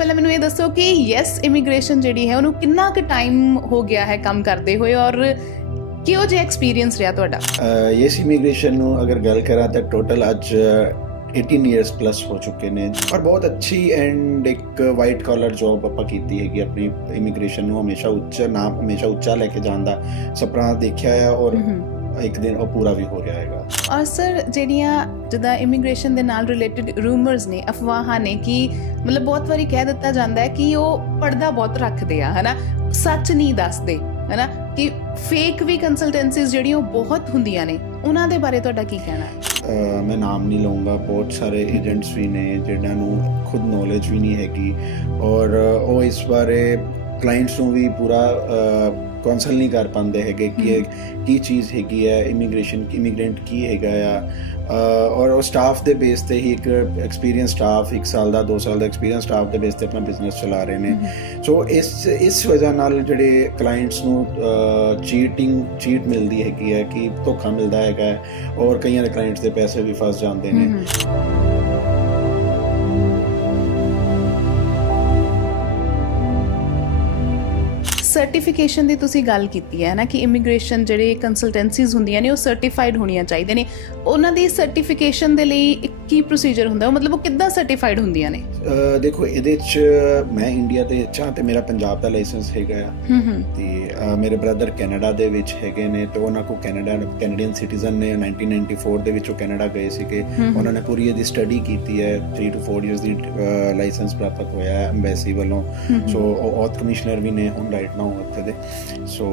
ਪਹਿਲਾਂ ਮੈਨੂੰ ਇਹ ਦੱਸੋ ਕਿ ਯੈਸ ਇਮੀਗ੍ਰੇਸ਼ਨ ਜਿਹੜੀ ਹੈ ਉਹਨੂੰ ਕਿੰਨਾ ਕੁ ਟਾਈਮ ਹੋ ਗਿਆ ਹੈ ਕੰਮ ਕਰਦੇ ਹੋਏ ਔਰ ਕਿਹੋ ਜਿਹਾ ਐਕਸਪੀਰੀਅੰਸ ਰਿਹਾ ਤੁਹਾਡਾ? ਯੈਸ ਇਮੀਗ੍ਰੇਸ਼ਨ ਨੂੰ ਅਗਰ ਗੱਲ ਕਰਾਂ ਤਾਂ ਟੋਟਲ ਅੱਜ 18 ਇਅਰਸ ਪਲੱਸ ਹੋ ਚੁੱਕੇ ਨੇ ਔਰ ਬਹੁਤ ਅੱਛੀ ਐਂਡ ਇੱਕ ਵਾਈਟ ਕਾਲਰ ਜੌਬ ਆਪਾਂ ਕੀਤੀ ਹੈਗੀ ਆਪਣੀ ਇਮੀਗ੍ਰੇਸ਼ਨ ਨੂੰ ਹਮੇਸ਼ਾ ਉੱਚਾ ਨਾਮ ਹਮੇਸ਼ਾ ਉੱਚਾ ਲੈ ਕੇ ਜਾਣ ਦਾ ਸੁਪਨਾ ਦੇਖਿਆ ਹੈ ਔਰ ਇੱਕ ਦਿਨ ਉਹ ਪੂਰਾ ਵੀ ਹੋ ਰਿਹਾ ਹੈਗਾ। ਔਰ ਸਰ ਜਿਹੜੀਆਂ ਜਿੱਦਾਂ ਇਮੀਗ੍ਰੇਸ਼ਨ ਦੇ ਨਾਲ ਰਿਲੇਟਡ ਰੂਮਰਸ ਨੇ ਅਫਵਾਹਾਂ ਨੇ ਕਿ ਮਤਲਬ ਬਹੁਤ ਵਾਰੀ ਕਹਿ ਦਿੱਤਾ ਜਾਂਦਾ ਹੈ ਕਿ ਉਹ ਪਰਦਾ ਬਹੁਤ ਰੱਖਦੇ ਆ ਹਨਾ? ਸੱਚ ਨਹੀਂ ਦੱਸਦੇ ਹਨਾ? ਕਿ ਫੇਕ ਵੀ ਕੰਸਲਟੈਂਸੀਜ਼ ਜਿਹੜੀਆਂ ਉਹ ਬਹੁਤ ਹੁੰਦੀਆਂ ਨੇ ਉਹਨਾਂ ਦੇ ਬਾਰੇ ਤੁਹਾਡਾ ਕੀ ਕਹਿਣਾ ਹੈ? ਮੈਂ ਨਾਮ ਨਹੀਂ ਲਵਾਂਗਾ ਬਹੁਤ ਸਾਰੇ ਏਜੰਟਸ ਵੀ ਨੇ ਜਿਨ੍ਹਾਂ ਨੂੰ ਖੁਦ ਨੌਲੇਜ ਵੀ ਨਹੀਂ ਹੈਗੀ। ਔਰ ਉਹ ਇਸ ਬਾਰੇ ਕਲਾਇੰਟਸ ਨੂੰ ਵੀ ਪੂਰਾ ਕਾਉਂਸਲ ਨਹੀਂ ਕਰ ਪਾਉਂਦੇ ਹੈਗੇ ਕਿ ਕੀ ਚੀਜ਼ ਹੈਗੀ ਹੈ ਇਮੀਗ੍ਰੇਸ਼ਨ ਇਮੀਗ੍ਰੈਂਟ ਕੀ ਹੈਗਾ ਆ। ਔਰ ਉਹ ਸਟਾਫ ਦੇ ਬੇਸ ਤੇ ਹੀ ਇੱਕ ਐਕਸਪੀਰੀਅੰਸ ਸਟਾਫ 1 ਸਾਲ ਦਾ 2 ਸਾਲ ਦਾ ਐਕਸਪੀਰੀਅੰਸ ਸਟਾਫ ਦੇ ਬੇਸ ਤੇ ਆਪਣਾ ਬਿਜ਼ਨਸ ਚਲਾ ਰਹੇ ਨੇ। ਸੋ ਇਸ ਇਸ ਵਜ੍ਹਾ ਨਾਲ ਜਿਹੜੇ ਕਲਾਇੰਟਸ ਨੂੰ ਚੀਟਿੰਗ ਚੀਟ ਮਿਲਦੀ ਹੈਗੀ ਹੈ ਕਿ ਧੋਖਾ ਮਿਲਦਾ ਹੈਗਾ ਔਰ ਕਈਆਂ ਦੇ ਕਲਾਇੰਟਸ ਦੇ ਪੈਸੇ ਵੀ ਫਸ ਜਾਂਦੇ ਨੇ। ਸਰਟੀਫਿਕੇਸ਼ਨ ਦੀ ਤੁਸੀਂ ਗੱਲ ਕੀਤੀ ਹੈ ਨਾ ਕਿ ਇਮੀਗ੍ਰੇਸ਼ਨ ਜਿਹੜੇ ਕੰਸਲਟੈਂਸੀਜ਼ ਹੁੰਦੀਆਂ ਨੇ, ਉਹ ਸਰਟੀਫਾਈਡ ਹੋਣੀਆਂ ਚਾਹੀਦੇ ਨੇ। ਉਹਨਾਂ ਦੀ ਸਰਟੀਫਿਕੇਸ਼ਨ ਦੇ ਲਈ ਕੀ ਪ੍ਰੋਸੀਜਰ ਹੁੰਦਾ? ਉਹ ਮਤਲਬ ਉਹ ਕਿੱਦਾਂ ਸਰਟੀਫਾਈਡ ਹੁੰਦੀਆਂ ਨੇ? ਦੇਖੋ ਇਹਦੇ ਚ ਮੈਂ ਇੰਡੀਆ ਦੇ ਚਾਹ ਤੇ ਮੇਰਾ ਪੰਜਾਬ ਦਾ ਲਾਇਸੈਂਸ ਹੈਗਾ ਆ। ਹੂੰ ਹੂੰ। ਤੇ ਮੇਰੇ ਬ੍ਰਦਰ ਕੈਨੇਡਾ ਦੇ ਵਿੱਚ ਹੈਗੇ ਨੇ ਤੇ ਉਹਨਾਂ ਕੋ ਕੈਨੇਡਾ ਕੈਨੇਡੀਅਨ ਸਿਟੀਜ਼ਨ ਨੇ। 1994 ਦੇ ਵਿੱਚ ਉਹ ਕੈਨੇਡਾ ਗਏ ਸੀਗੇ। ਉਹਨਾਂ ਨੇ ਪੂਰੀ ਇਹਦੀ ਸਟੱਡੀ ਕੀਤੀ ਹੈ। 3 ਟੂ 4 ਇਅਰਸ ਦੀ ਲਾਇਸੈਂਸ ਪ੍ਰਾਪਤ ਹੋਇਆ ਹੈ ਐਮਬੈਸੀ ਵੱਲੋਂ। ਸੋ ਉਹ ਔਥ ਕਮਿਸ਼ਨਰ ਵੀ ਨੇ ਹੁਣ ਰਾਈਟ ਨਾਓ ਉੱਥੇ ਦੇ। ਸੋ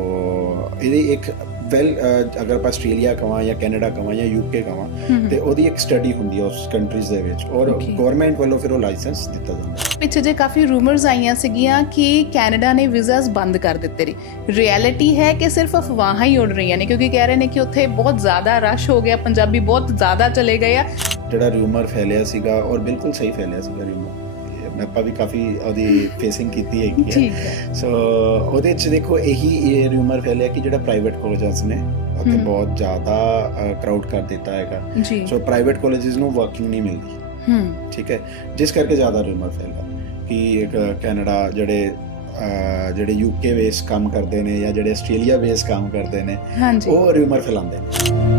ਇਹਦੀ ਇੱਕ ਵੈਲ ਅਗਰ ਆਪਾਂ ਆਸਟ੍ਰੇਲੀਆ ਕਵਾਂ ਜਾਂ ਕੈਨੇਡਾ ਕਵਾਂ ਜਾਂ ਯੂਕੇ ਕਵਾਂ ਤੇ ਉਹਦੀ ਇੱਕ ਸਟੱਡੀ ਹੁੰਦੀ ਹੈ ਉਸ ਕੰਟਰੀਜ਼ ਦੇ ਵਿੱਚ ਔਰ. ਗਵਰਨਮੈਂਟ ਵੱਲੋਂ ਫਿਰ ਉਹ ਲਾਇਸੈਂਸ ਦਿੱਤਾ ਜਾਂਦਾ ਪਿੱਛੇ ਜੇ ਕਾਫੀ ਰੂਮਰਸ ਆਈਆਂ ਸੀਗੀਆਂ ਕਿ ਕੈਨੇਡਾ ਨੇ ਵੀਜ਼ਾਸ ਬੰਦ ਕਰ ਦਿੱਤੇ ਨੇ ਰਿਐਲਿਟੀ ਹੈ ਕਿ ਸਿਰਫ ਅਫਵਾਹਾਂ ਹੀ ਉੱਡ ਰਹੀਆਂ ਨੇ ਕਿਉਂਕਿ ਕਹਿ ਰਹੇ ਨੇ ਕਿ ਉੱਥੇ ਬਹੁਤ ਜ਼ਿਆਦਾ ਰਸ਼ ਹੋ ਗਿਆ ਪੰਜਾਬੀ ਬਹੁਤ ਜ਼ਿਆਦਾ ਚਲੇ ਗਏ ਆ ਜਿਹੜਾ ਰਿਊਮਰ ਫੈਲਿਆ ਸੀਗਾ ਔਰ ਬਿਲਕੁਲ ਸਹੀ ਫੈਲਿਆ ਸੀਗਾ ਰਿਊਮਰ ਮੈਂ ਆਪਾਂ ਵੀ ਕਾਫੀ ਉਹਦੀ ਫੇਸਿੰਗ ਕੀਤੀ ਹੈਗੀ ਹੈ। ਸੋ ਉਹਦੇ ਚ ਦੇਖੋ ਇਹੀ ਇਹ ਰਿਊਮਰ ਫੈਲਿਆ ਕਿ ਜਿਹੜਾ ਪ੍ਰਾਈਵੇਟ ਕਾਲਜਸ ਨੇ ਉੱਥੇ। ਬਹੁਤ ਜ਼ਿਆਦਾ ਕਰਾਊਡ ਕਰ ਦਿੱਤਾ ਹੈਗਾ। ਸੋ ਪ੍ਰਾਈਵੇਟ ਕਾਲਜਸ ਨੂੰ ਵਰਕਿੰਗ ਨਹੀਂ ਮਿਲਦੀ। ਹੂੰ। ਠੀਕ ਹੈ। ਜਿਸ ਕਰਕੇ ਜ਼ਿਆਦਾ ਰਿਊਮਰ ਫੈਲਿਆ ਕਿ ਇੱਕ ਕੈਨੇਡਾ ਜਿਹੜੇ ਜਿਹੜੇ ਯੂਕੇ ਬੇਸ ਕੰਮ ਕਰਦੇ ਨੇ ਜਾਂ ਜਿਹੜੇ ਆਸਟ੍ਰੇਲੀਆ ਬੇਸ ਕੰਮ ਕਰਦੇ ਨੇ ਉਹ ਰਿਊਮਰ ਫੈਲਾਉਂਦੇ ਨੇ।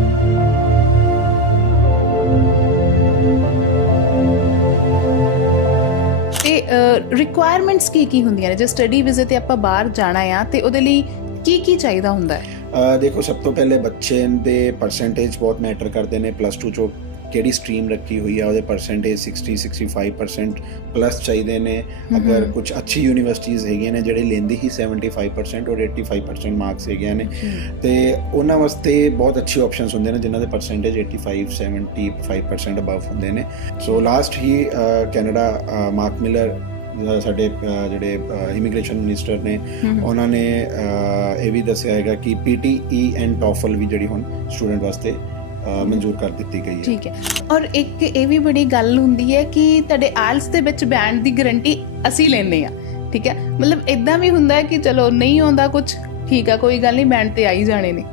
ਰਿਕੁਆਇਰਮੈਂਟਸ ਕੀ ਕੀ ਹੁੰਦੀਆਂ ਨੇ? ਜੇ ਸਟੱਡੀ ਵੀਜ਼ੇ ਤੇ ਆਪਾਂ ਬਾਹਰ ਜਾਣਾ ਆ, ਤੇ ਉਹਦੇ ਲਈ ਕੀ ਕੀ ਚਾਹੀਦਾ ਹੁੰਦਾ ਹੈ? ਦੇਖੋ, ਸਭ ਤੋਂ ਪਹਿਲੇ ਬੱਚੇ ਦੇ ਪਰਸੈਂਟੇਜ ਬਹੁਤ ਮੈਟਰ ਕਰਦੇ ਨੇ ਪਲੱਸ 2 ਚੋਂ ਕਿਹੜੀ ਸਟਰੀਮ ਰੱਖੀ ਹੋਈ ਆ ਉਹਦੇ ਪਰਸੈਂਟੇਜ 60 65% ਪਲੱਸ ਚਾਹੀਦੇ ਨੇ। ਅਗਰ ਕੁਝ ਅੱਛੀ ਯੂਨੀਵਰਸਿਟੀਆਂ ਹੈਗੀਆਂ ਨੇ ਜਿਹੜੇ ਲੈਂਦੀ ਹੀ 75% ਔਰ 85% ਮਾਰਕਸ ਹੈਗੀਆਂ ਨੇ ਤੇ ਉਹਨਾਂ ਵਾਸਤੇ ਬਹੁਤ ਅੱਛੀ ਆਪਸ਼ਨਸ ਹੁੰਦੇ ਨੇ ਜਿਨ੍ਹਾਂ ਦੇ ਪਰਸੈਂਟੇਜ 85 75% ਅਬਵ ਹੁੰਦੇ ਨੇ। ਸੋ ਲਾਸਟ ਹੀ ਕੈਨੇਡਾ ਮਾਰਕ ਮਿਲਰ ਸਾਡੇ ਜਿਹੜੇ ਇਮੀਗ੍ਰੇਸ਼ਨ ਮਿਨਿਸਟਰ ਨੇ ਉਹਨਾਂ ਨੇ ਇਹ ਵੀ ਦੱਸਿਆ ਹੈਗਾ ਕਿ ਪੀਟੀਈ ਐਂਡ ਟੋਫਲ ਵੀ ਜਿਹੜੀ ਹੁਣ ਸਟੂਡੈਂਟ ਵਾਸਤੇ ਮਨਜ਼ੂਰ ਕਰ ਦਿੱਤੀ ਗਈ ਹੈ। ਠੀਕ ਹੈ। ਔਰ ਇੱਕ ਇਹ ਵੀ ਬੜੀ ਗੱਲ ਹੁੰਦੀ ਹੈ ਕਿ ਤੁਹਾਡੇ ਆਇਲਸ ਦੇ ਵਿੱਚ ਬੈਂਡ ਦੀ ਗਾਰੰਟੀ ਅਸੀਂ ਲੈਨੇ ਆ ਠੀਕ ਹੈ। ਮਤਲਬ ਇਦਾਂ ਵੀ ਹੁੰਦਾ ਹੈ ਕਿ ਚਲੋ ਨਹੀਂ ਆਉਂਦਾ ਕੁਝ ਠੀਕ ਆ, ਕੋਈ ਗੱਲ ਨਹੀਂ, ਬੈਂਡ ਤੇ ਆਈ ਜਾਣੇ ਨੇ।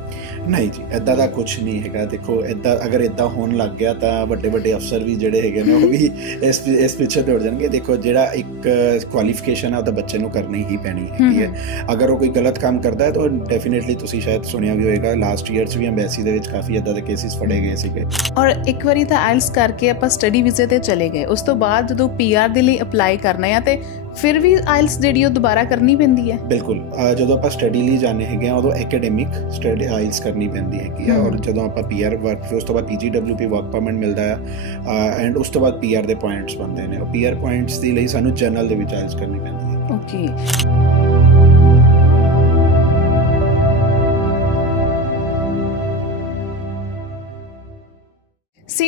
ਨਹੀਂ ਜੀ ਐਦਾਂ ਦਾ ਕੁਝ ਨਹੀਂ ਹੈਗਾ। ਦੇਖੋ ਐਦਾਂ ਅਗਰ ਐਦਾਂ ਹੋਣ ਲੱਗ ਗਿਆ ਤਾਂ ਵੱਡੇ ਵੱਡੇ ਅਫਸਰ ਵੀ ਜਿਹੜੇ ਹੈਗੇ ਨੇ ਉਹ ਵੀ ਇਸ ਇਸ ਪਿੱਛੇ ਦੌੜ ਜਾਣਗੇ। ਦੇਖੋ ਜਿਹੜਾ ਇੱਕ ਕੁਆਲੀਫਿਕੇਸ਼ਨ ਹੈ ਉਹ ਤਾਂ ਬੱਚੇ ਨੂੰ ਕਰਨੀ ਹੀ ਪੈਣੀ ਹੈਗੀ ਹੈ ਅਗਰ ਉਹ ਕੋਈ ਗਲਤ ਕੰਮ ਕਰਦਾ ਹੈ ਤਾਂ ਡੈਫੀਨਿਟਲੀ ਤੁਸੀਂ ਸ਼ਾਇਦ ਸੁਣਿਆ ਵੀ ਹੋਵੇਗਾ ਲਾਸਟ ਈਅਰ 'ਚ ਵੀ ਐਮਬੈਸੀ ਦੇ ਵਿੱਚ ਕਾਫੀ ਐਦਾਂ ਦੇ ਕੇਸਿਸ ਫੜੇ ਗਏ ਸੀਗੇ। ਔਰ ਇੱਕ ਵਾਰੀ ਤਾਂ ਆਇਲਸ ਕਰਕੇ ਆਪਾਂ ਸਟੱਡੀ ਵੀਜ਼ੇ ਤੇ ਚਲੇ ਗਏ। ਉਸ ਤੋਂ ਬਾਅਦ ਜਦੋਂ ਪੀਆਰ ਦੇ ਲਈ ਅਪਲਾਈ ਕਰਨਾ ਹੈ ਤੇ ਫਿਰ ਵੀ ਆਇਲਸ ਜਿਹੜੀ ਉਹ ਦੁਬਾਰਾ ਕਰਨੀ ਪੈਂਦੀ ਹੈ? ਬਿਲਕੁਲ। ਜਦੋਂ ਆਪਾਂ ਸਟੱਡੀ ਲਈ ਜਾਂਦੇ ਹੈਗੇ ਆ ਉਦੋਂ ਐਕੈਡੈਮਿਕ ਸਟੱਡੀ ਆਈਲਸ ਕਰਨੀ ਪੈਂਦੀ ਹੈਗੀ ਆ। ਔਰ ਜਦੋਂ ਆਪਾਂ ਪੀਆਰ ਵਰਕ ਫਿਰ ਉਸ ਤੋਂ ਬਾਅਦ ਪੀਜੀਡਬਲਯੂਪੀ ਵਰਕ ਪਰਮਿਟ ਮਿਲਦਾ ਆ। ਐਂਡ ਉਸ ਤੋਂ ਬਾਅਦ ਪੀਆਰ ਦੇ ਪੁਆਇੰਟਸ ਬਣਦੇ ਨੇ। ਉਹ ਪੀਆਰ ਪੁਆਇੰਟਸ ਦੇ ਲਈ ਸਾਨੂੰ ਜਨਰਲ ਦੇ ਵਿੱਚ ਆਈਲਸ ਕਰਨੀ ਪੈਂਦੀ ਹੈ। ਓਕੇ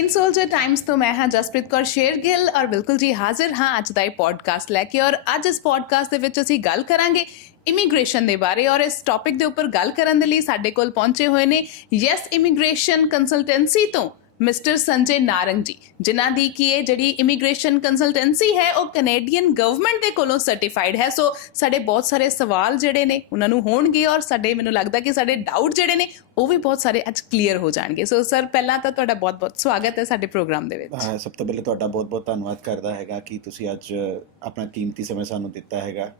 ਸੋਲਜਰ ਟਾਈਮਸ ਤੋਂ ਮੈਂ ਹਾਂ ਜਸਪ੍ਰੀਤ ਕੌਰ ਸ਼ੇਰਗਿੱਲ ਔਰ ਬਿਲਕੁਲ ਜੀ ਹਾਜ਼ਰ ਹਾਂ ਅੱਜ ਦਾ ਇਹ ਪੋਡਕਾਸਟ ਲੈ ਕੇ ਔਰ ਅੱਜ ਇਸ ਪੋਡਕਾਸਟ ਦੇ ਵਿੱਚ ਅਸੀਂ ਗੱਲ ਕਰਾਂਗੇ ਇਮੀਗ੍ਰੇਸ਼ਨ ਦੇ ਬਾਰੇ ਔਰ ਇਸ ਟੌਪਿਕ ਦੇ ਉੱਪਰ ਗੱਲ ਕਰਨ ਦੇ ਲਈ ਸਾਡੇ ਕੋਲ ਪਹੁੰਚੇ ਹੋਏ ਨੇ ਯੈਸ ਇਮੀਗ੍ਰੇਸ਼ਨ ਕੰਸਲਟੈਂਸੀ ਤੋਂ ਮਿਸਟਰ ਸੰਜੇ ਨਾਰੰਗ ਜੀ ਜਿਨ੍ਹਾਂ ਦੀ ਕੀ ਇਹ ਜਿਹੜੀ ਇਮੀਗ੍ਰੇਸ਼ਨ ਕੰਸਲਟੈਂਸੀ ਹੈ ਉਹ ਕੈਨੇਡੀਅਨ ਗਵਰਨਮੈਂਟ ਦੇ ਕੋਲੋਂ ਸਰਟੀਫਾਈਡ ਹੈ। ਸੋ ਸਾਡੇ ਬਹੁਤ ਸਾਰੇ ਸਵਾਲ ਜਿਹੜੇ ਨੇ ਉਹਨਾਂ ਨੂੰ ਹੋਣਗੇ ਔਰ ਸਾਡੇ ਮੈਨੂੰ ਲੱਗਦਾ ਕਿ ਸਾਡੇ ਡਾਊਟ ਜਿਹੜੇ ਨੇ ਉਹ ਵੀ ਬਹੁਤ ਸਾਰੇ ਅੱਜ ਕਲੀਅਰ ਹੋ ਜਾਣਗੇ। ਸੋ ਸਰ ਪਹਿਲਾਂ ਤਾਂ ਤੁਹਾਡਾ ਬਹੁਤ-ਬਹੁਤ ਸਵਾਗਤ ਹੈ ਸਾਡੇ ਪ੍ਰੋਗਰਾਮ ਦੇ ਵਿੱਚ। ਹਾਂ ਸਭ ਤੋਂ ਪਹਿਲੇ ਤੁਹਾਡਾ ਬਹੁਤ-ਬਹੁਤ ਧੰਨਵਾਦ ਕਰਦਾ ਹੈਗਾ ਕਿ ਤੁਸੀਂ ਅੱਜ ਆਪਣਾ ਕੀਮਤੀ ਸਮਾਂ ਸਾਨੂੰ ਦਿੱਤਾ ਹੈਗਾ।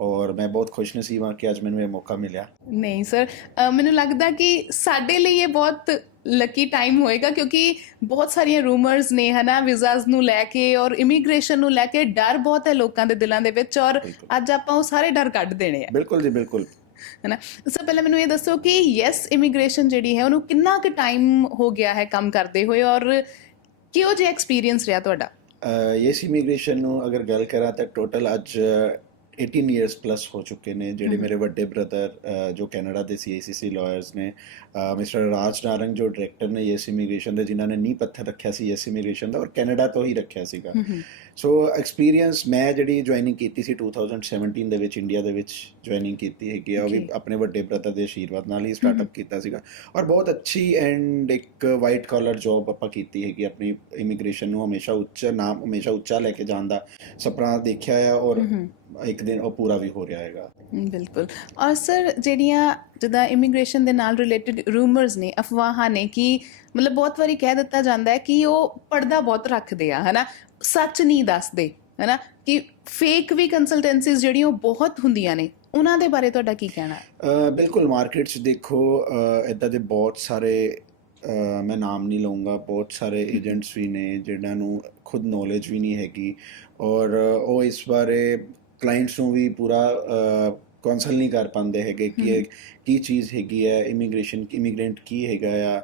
ਔਰ ਮੈਂ ਬਹੁਤ ਖੁਸ਼ਨਸੀਬ ਹਾਂ ਕਿ ਅੱਜ ਮੈਨੂੰ ਇਹ ਮੌਕਾ ਮਿਲਿਆ। ਨਹੀਂ ਸਰ ਮੈਨੂੰ ਲੱਗਦਾ ਕਿ ਸਾਡੇ ਲਈ ਇਹ ਬਹੁਤ ਲੱਕੀ ਟਾਈਮ ਹੋਏਗਾ ਕਿਉਂਕਿ ਬਹੁਤ ਸਾਰੀਆਂ ਰੂਮਰਸ ਨੇ ਹਨਾ? ਵੀਜ਼ਾਸ ਨੂੰ ਲੈ ਕੇ ਔਰ ਇਮੀਗ੍ਰੇਸ਼ਨ ਨੂੰ ਲੈ ਕੇ ਡਰ ਬਹੁਤ ਹੈ ਲੋਕਾਂ ਦੇ ਦਿਲਾਂ ਦੇ ਵਿੱਚ ਔਰ। ਅੱਜ ਆਪਾਂ ਉਹ ਸਾਰੇ ਡਰ ਕੱਢ ਦੇਣੇ ਆ। ਬਿਲਕੁਲ ਜੀ ਬਿਲਕੁਲ। ਹਨਾ? ਸਰ ਪਹਿਲਾਂ ਮੈਨੂੰ ਇਹ ਦੱਸੋ ਕਿ ਯੈਸ ਇਮੀਗ੍ਰੇਸ਼ਨ ਜਿਹੜੀ ਹੈ ਉਹਨੂੰ ਕਿੰਨਾ ਕੁ ਟਾਈਮ ਹੋ ਗਿਆ ਹੈ ਕੰਮ ਕਰਦੇ ਹੋਏ ਔਰ ਕਿਹੋ ਜਿਹਾ ਐਕਸਪੀਰੀਅੰਸ ਰਿਹਾ ਤੁਹਾਡਾ? ਯੈਸ ਇਮੀਗ੍ਰੇਸ਼ਨ ਨੂੰ ਅਗਰ ਗੱਲ ਕਰਾਂ ਤਾਂ ਟੋਟਲ ਅੱਜ 18 ਇਅਰਸ ਪਲੱਸ ਹੋ ਚੁੱਕੇ ਨੇ ਜਿਹੜੇ। ਮੇਰੇ ਵੱਡੇ ਬ੍ਰਦਰ ਜੋ ਕੈਨੇਡਾ ਦੇ ਸੀਆਈਸੀਸੀ ਲਾਇਰਸ ਨੇ ਮਿਸਟਰ ਰਾਜ ਨਾਰੰਗ ਜੋ ਡਾਇਰੈਕਟਰ ਨੇ ਯੈਸ ਇਮੀਗ੍ਰੇਸ਼ਨ ਦੇ ਜਿਨ੍ਹਾਂ ਨੇ ਨੀਂਹ ਪੱਥਰ ਰੱਖਿਆ ਸੀ ਯੈਸ ਇਮੀਗ੍ਰੇਸ਼ਨ ਦਾ ਔਰ ਕੈਨੇਡਾ ਤੋਂ ਹੀ ਰੱਖਿਆ ਸੀਗਾ ਸੋ ਐਕਸਪੀਰੀਅੰਸ ਮੈਂ ਜਿਹੜੀ ਜੁਆਇਨਿੰਗ ਕੀਤੀ ਸੀ 2017 ਦੇ ਵਿੱਚ ਇੰਡੀਆ ਦੇ ਵਿੱਚ ਜੁਆਇਨਿੰਗ ਕੀਤੀ ਹੈਗੀ ਆ ਉਹ ਵੀ. ਆਪਣੇ ਵੱਡੇ ਬ੍ਰਦਰ ਦੇ ਆਸ਼ੀਰਵਾਦ ਨਾਲ ਹੀ ਸਟਾਰਟਅਪ ਕੀਤਾ ਸੀਗਾ। ਔਰ ਬਹੁਤ ਅੱਛੀ ਐਂਡ ਇੱਕ ਵਾਈਟ ਕਾਲਰ ਜੌਬ ਆਪਾਂ ਕੀਤੀ ਹੈਗੀ ਆਪਣੀ ਇਮੀਗ੍ਰੇਸ਼ਨ ਨੂੰ ਹਮੇਸ਼ਾ ਉੱਚਾ ਨਾਮ ਹਮੇਸ਼ਾ ਉੱਚਾ ਲੈ ਕੇ ਜਾਣ ਦਾ ਸੁਪਨਾ ਦੇਖਿਆ ਆ ਔਰ। ਇੱਕ ਦਿਨ ਉਹ ਪੂਰਾ ਵੀ ਹੋ ਰਿਹਾ ਹੈਗਾ। ਬਿਲਕੁਲ। ਔਰ ਸਰ ਜਿਹੜੀਆਂ ਜਿੱਦਾਂ ਇਮੀਗ੍ਰੇਸ਼ਨ ਦੇ ਨਾਲ ਰਿਲੇਟਡ ਰੂਮਰਸ ਨੇ ਅਫਵਾਹਾਂ ਨੇ ਕਿ ਮਤਲਬ ਬਹੁਤ ਵਾਰੀ ਕਹਿ ਦਿੱਤਾ ਜਾਂਦਾ ਹੈ ਕਿ ਉਹ ਪਰਦਾ ਬਹੁਤ ਰੱਖਦੇ ਆ ਹਨਾ? ਸੱਚ ਨਹੀਂ ਦੱਸਦੇ ਹਨਾ? ਕਿ ਫੇਕ ਵੀ ਕੰਸਲਟੈਂਸੀਜ਼ ਜਿਹੜੀਆਂ ਉਹ ਬਹੁਤ ਹੁੰਦੀਆਂ ਨੇ ਉਹਨਾਂ ਦੇ ਬਾਰੇ ਤੁਹਾਡਾ ਕੀ ਕਹਿਣਾ? ਹੈ ਬਿਲਕੁਲ ਮਾਰਕੀਟ 'ਚ ਦੇਖੋ ਇਦਾਂ ਦੇ ਬਹੁਤ ਸਾਰੇ ਮੈਂ ਨਾਮ ਨਹੀਂ ਲਵਾਂਗਾ ਬਹੁਤ ਸਾਰੇ ਏਜੰਟਸ ਵੀ ਨੇ ਜਿਨ੍ਹਾਂ ਨੂੰ ਖੁਦ ਨੌਲੇਜ ਵੀ ਨਹੀਂ ਹੈਗੀ ਔਰ ਉਹ ਇਸ ਬਾਰੇ ਕਲਾਇੰਟਸ ਨੂੰ ਵੀ ਪੂਰਾ ਕੌਂਸਲ ਨਹੀਂ ਕਰ ਪਾਉਂਦੇ ਹੈਗੇ ਕਿ ਇਹ ਕੀ ਚੀਜ਼ ਹੈਗੀ ਹੈ ਇਮੀਗ੍ਰੇਸ਼ਨ ਇਮੀਗ੍ਰੈਂਟ ਕੀ ਹੈਗਾ ਆ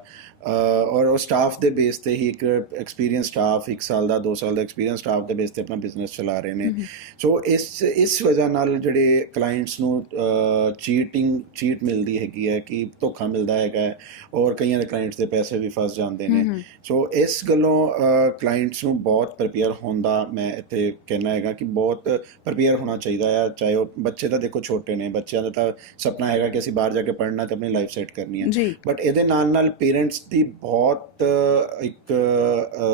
ਔਰ ਉਹ ਸਟਾਫ ਦੇ ਬੇਸ ਤੇ ਹੀ ਇੱਕ ਐਕਸਪੀਰੀਅੰਸ ਸਟਾਫ 1 ਸਾਲ ਦਾ 2 ਸਾਲ ਦਾ ਐਕਸਪੀਰੀਅੰਸ ਸਟਾਫ ਦੇ ਬੇਸ ਤੇ ਆਪਣਾ ਬਿਜ਼ਨਸ ਚਲਾ ਰਹੇ ਨੇ। ਸੋ ਇਸ ਇਸ ਵਜ੍ਹਾ ਨਾਲ ਜਿਹੜੇ ਕਲਾਇੰਟਸ ਨੂੰ ਚੀਟਿੰਗ ਚੀਟ ਮਿਲਦੀ ਹੈਗੀ ਹੈ ਕਿ ਧੋਖਾ ਮਿਲਦਾ ਹੈਗਾ ਹੈ ਔਰ ਕਈਆਂ ਦੇ ਕਲਾਇੰਟਸ ਦੇ ਪੈਸੇ ਵੀ ਫਸ ਜਾਂਦੇ ਨੇ। ਸੋ ਇਸ ਗੱਲੋਂ ਕਲਾਇੰਟਸ ਨੂੰ ਬਹੁਤ ਪ੍ਰਿਪੇਅਰ ਹੋਣ ਦਾ ਮੈਂ ਇੱਥੇ ਕਹਿਣਾ ਹੈਗਾ ਕਿ ਬਹੁਤ ਪ੍ਰਿਪੇਅਰ ਹੋਣਾ ਚਾਹੀਦਾ ਆ। ਚਾਹੇ ਉਹ ਬੱਚੇ ਤਾਂ ਦੇਖੋ ਛੋਟੇ ਨੇ ਬੱਚਿਆਂ ਦਾ ਤਾਂ ਸੁਪਨਾ ਹੈਗਾ ਕਿ ਅਸੀਂ ਬਾਹਰ ਜਾ ਕੇ ਪੜ੍ਹਨਾ ਤੇ ਆਪਣੀ ਲਾਈਫ ਸੈੱਟ ਕਰਨੀ ਹੈ ਬਟ ਇਹਦੇ ਨਾਲ ਨਾਲ ਪੇਰੈਂਟਸ ਦੀ ਬਹੁਤ ਇੱਕ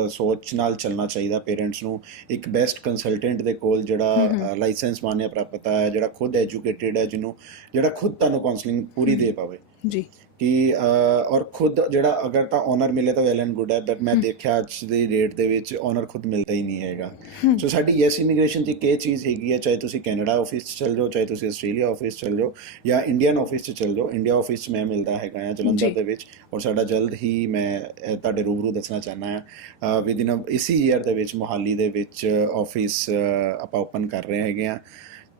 ਸੋਚ ਨਾਲ ਚੱਲਣਾ ਚਾਹੀਦਾ ਪੇਰੈਂਟਸ ਨੂੰ। ਇੱਕ ਬੈਸਟ ਕੰਸਲਟੈਂਟ ਦੇ ਕੋਲ ਜਿਹੜਾ ਲਾਇਸੈਂਸ ਮਾਨਿਆ ਪ੍ਰਾਪਤ ਹੈ ਜਿਹੜਾ ਖੁਦ ਐਜੂਕੇਟਿਡ ਹੈ ਜਿਹਨੂੰ ਜਿਹੜਾ ਖੁਦ ਤੁਹਾਨੂੰ ਕਾਉਂਸਲਿੰਗ ਪੂਰੀ ਦੇ ਪਾਵੇ। ਜੀ। ਕਿ ਔਰ ਖੁਦ ਜਿਹੜਾ ਅਗਰ ਤਾਂ ਓਨਰ ਮਿਲੇ ਤਾਂ ਵੈਲ ਐਂਡ ਗੁੱਡ ਹੈ ਬਟ ਮੈਂ ਦੇਖਿਆ ਅੱਜ ਦੀ ਡੇਟ ਦੇ ਵਿੱਚ ਓਨਰ ਖੁਦ ਮਿਲਦਾ ਹੀ ਨਹੀਂ ਹੈਗਾ। ਸੋ ਸਾਡੀ ਯੈਸ ਇਮੀਗ੍ਰੇਸ਼ਨ ਦੀ ਕੀ ਚੀਜ਼ ਹੈਗੀ ਹੈ ਚਾਹੇ ਤੁਸੀਂ ਕੈਨੇਡਾ ਆਫਿਸ 'ਚ ਚਲ ਜਾਓ ਚਾਹੇ ਤੁਸੀਂ ਆਸਟ੍ਰੇਲੀਆ ਆਫਿਸ 'ਚ ਚਲ ਜਾਓ ਜਾਂ ਇੰਡੀਅਨ ਆਫਿਸ 'ਚ ਚਲ ਜਾਓ ਇੰਡੀਆ ਆਫਿਸ 'ਚ ਮੈਂ ਮਿਲਦਾ ਹੈਗਾ ਆ ਜਲੰਧਰ। ਦੇ ਵਿੱਚ। ਔਰ ਸਾਡਾ ਜਲਦ ਹੀ ਮੈਂ ਤੁਹਾਡੇ ਰੂਬਰੂ ਦੱਸਣਾ ਚਾਹਨਾ ਆ ਵਿਦਿਨ ਇਸੀ ਈਅਰ ਦੇ ਵਿੱਚ ਮੋਹਾਲੀ ਦੇ ਵਿੱਚ ਆਫਿਸ ਆਪਾਂ ਓਪਨ ਕਰ ਰਹੇ ਹੈਗੇ ਆ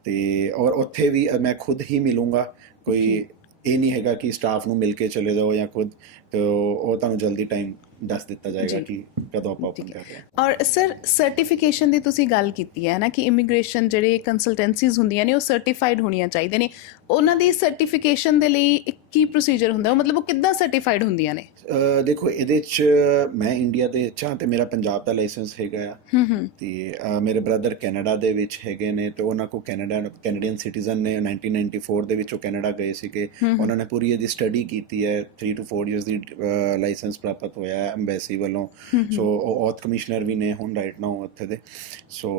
ਤੇ ਔਰ ਉੱਥੇ ਵੀ ਮੈਂ ਖੁਦ ਹੀ ਮਿਲੂੰਗਾ ਕੋਈ ਇਹ ਨਹੀਂ ਹੈਗਾ ਕਿ ਸਟਾਫ ਨੂੰ ਮਿਲ ਕੇ ਚਲੇ ਜਾਓ ਜਾਂ ਖੁਦ ਉਹ ਤੁਹਾਨੂੰ ਜਲਦੀ ਟਾਈਮ ਦੱਸ ਦਿੱਤਾ ਜਾਏਗਾ। ਕਿ ਕਦੋਂ ਆਪਾਂ ਓਪਨ ਕਰ ਹੈ। ਰਹੇ ਹਾਂ ਔਰ ਸਰ ਸਰਟੀਫਿਕੇਸ਼ਨ ਦੀ ਤੁਸੀਂ ਗੱਲ ਕੀਤੀ ਹੈ ਨਾ ਕਿ ਇਮੀਗ੍ਰੇਸ਼ਨ ਜਿਹੜੇ ਕੰਸਲਟੈਂਸੀਜ਼ ਹੁੰਦੀਆਂ ਨੇ ਉਹ ਸਰਟੀਫਾਈਡ ਹੋਣੀਆਂ ਚਾਹੀਦੇ ਨੇ ਉਹਨਾਂ ਦੀ ਸਰਟੀਫਿਕੇਸ਼ਨ ਦੇ ਲਈ ਕੀ ਪ੍ਰੋਸੀਜਰ ਹੁੰਦਾ? ਉਹ ਮਤਲਬ ਉਹ ਕਿੱਦਾਂ ਸਰਟੀਫਾਈਡ ਹੁੰਦੀਆਂ ਨੇ? ਦੇਖੋ ਇਹਦੇ ਚ ਮੈਂ ਇੰਡੀਆ ਦੇ ਚਾਹ ਤੇ ਮੇਰਾ ਪੰਜਾਬ ਦਾ ਲਾਇਸੈਂਸ ਹੈਗਾ ਆ। ਹੂੰ ਹੂੰ। ਤੇ ਮੇਰੇ ਬ੍ਰਦਰ ਕੈਨੇਡਾ ਦੇ ਵਿੱਚ ਹੈਗੇ ਨੇ ਤੇ ਉਹਨਾਂ ਕੋ ਕੈਨੇਡਾ ਕੈਨੇਡੀਅਨ ਸਿਟੀਜ਼ਨ ਨੇ 1994 ਦੇ ਵਿੱਚ ਉਹ ਕੈਨੇਡਾ ਗਏ ਸੀਗੇ। ਉਹਨਾਂ ਨੇ ਪੂਰੀ ਇਹਦੀ ਸਟੱਡੀ ਕੀਤੀ ਹੈ। 3 ਟੂ 4 ਇਅਰਸ ਦੀ ਲਾਇਸੈਂਸ ਪ੍ਰਾਪਤ ਹੋਇਆ ਹੈ ਐਮਬੈਸੀ ਵੱਲੋਂ। ਸੋ ਉਹ ਔਥ ਕਮਿਸ਼ਨਰ ਵੀ ਨੇ ਹੁਣ ਰਾਈਟ ਨਾਓ ਉੱਥੇ ਦੇ। ਸੋ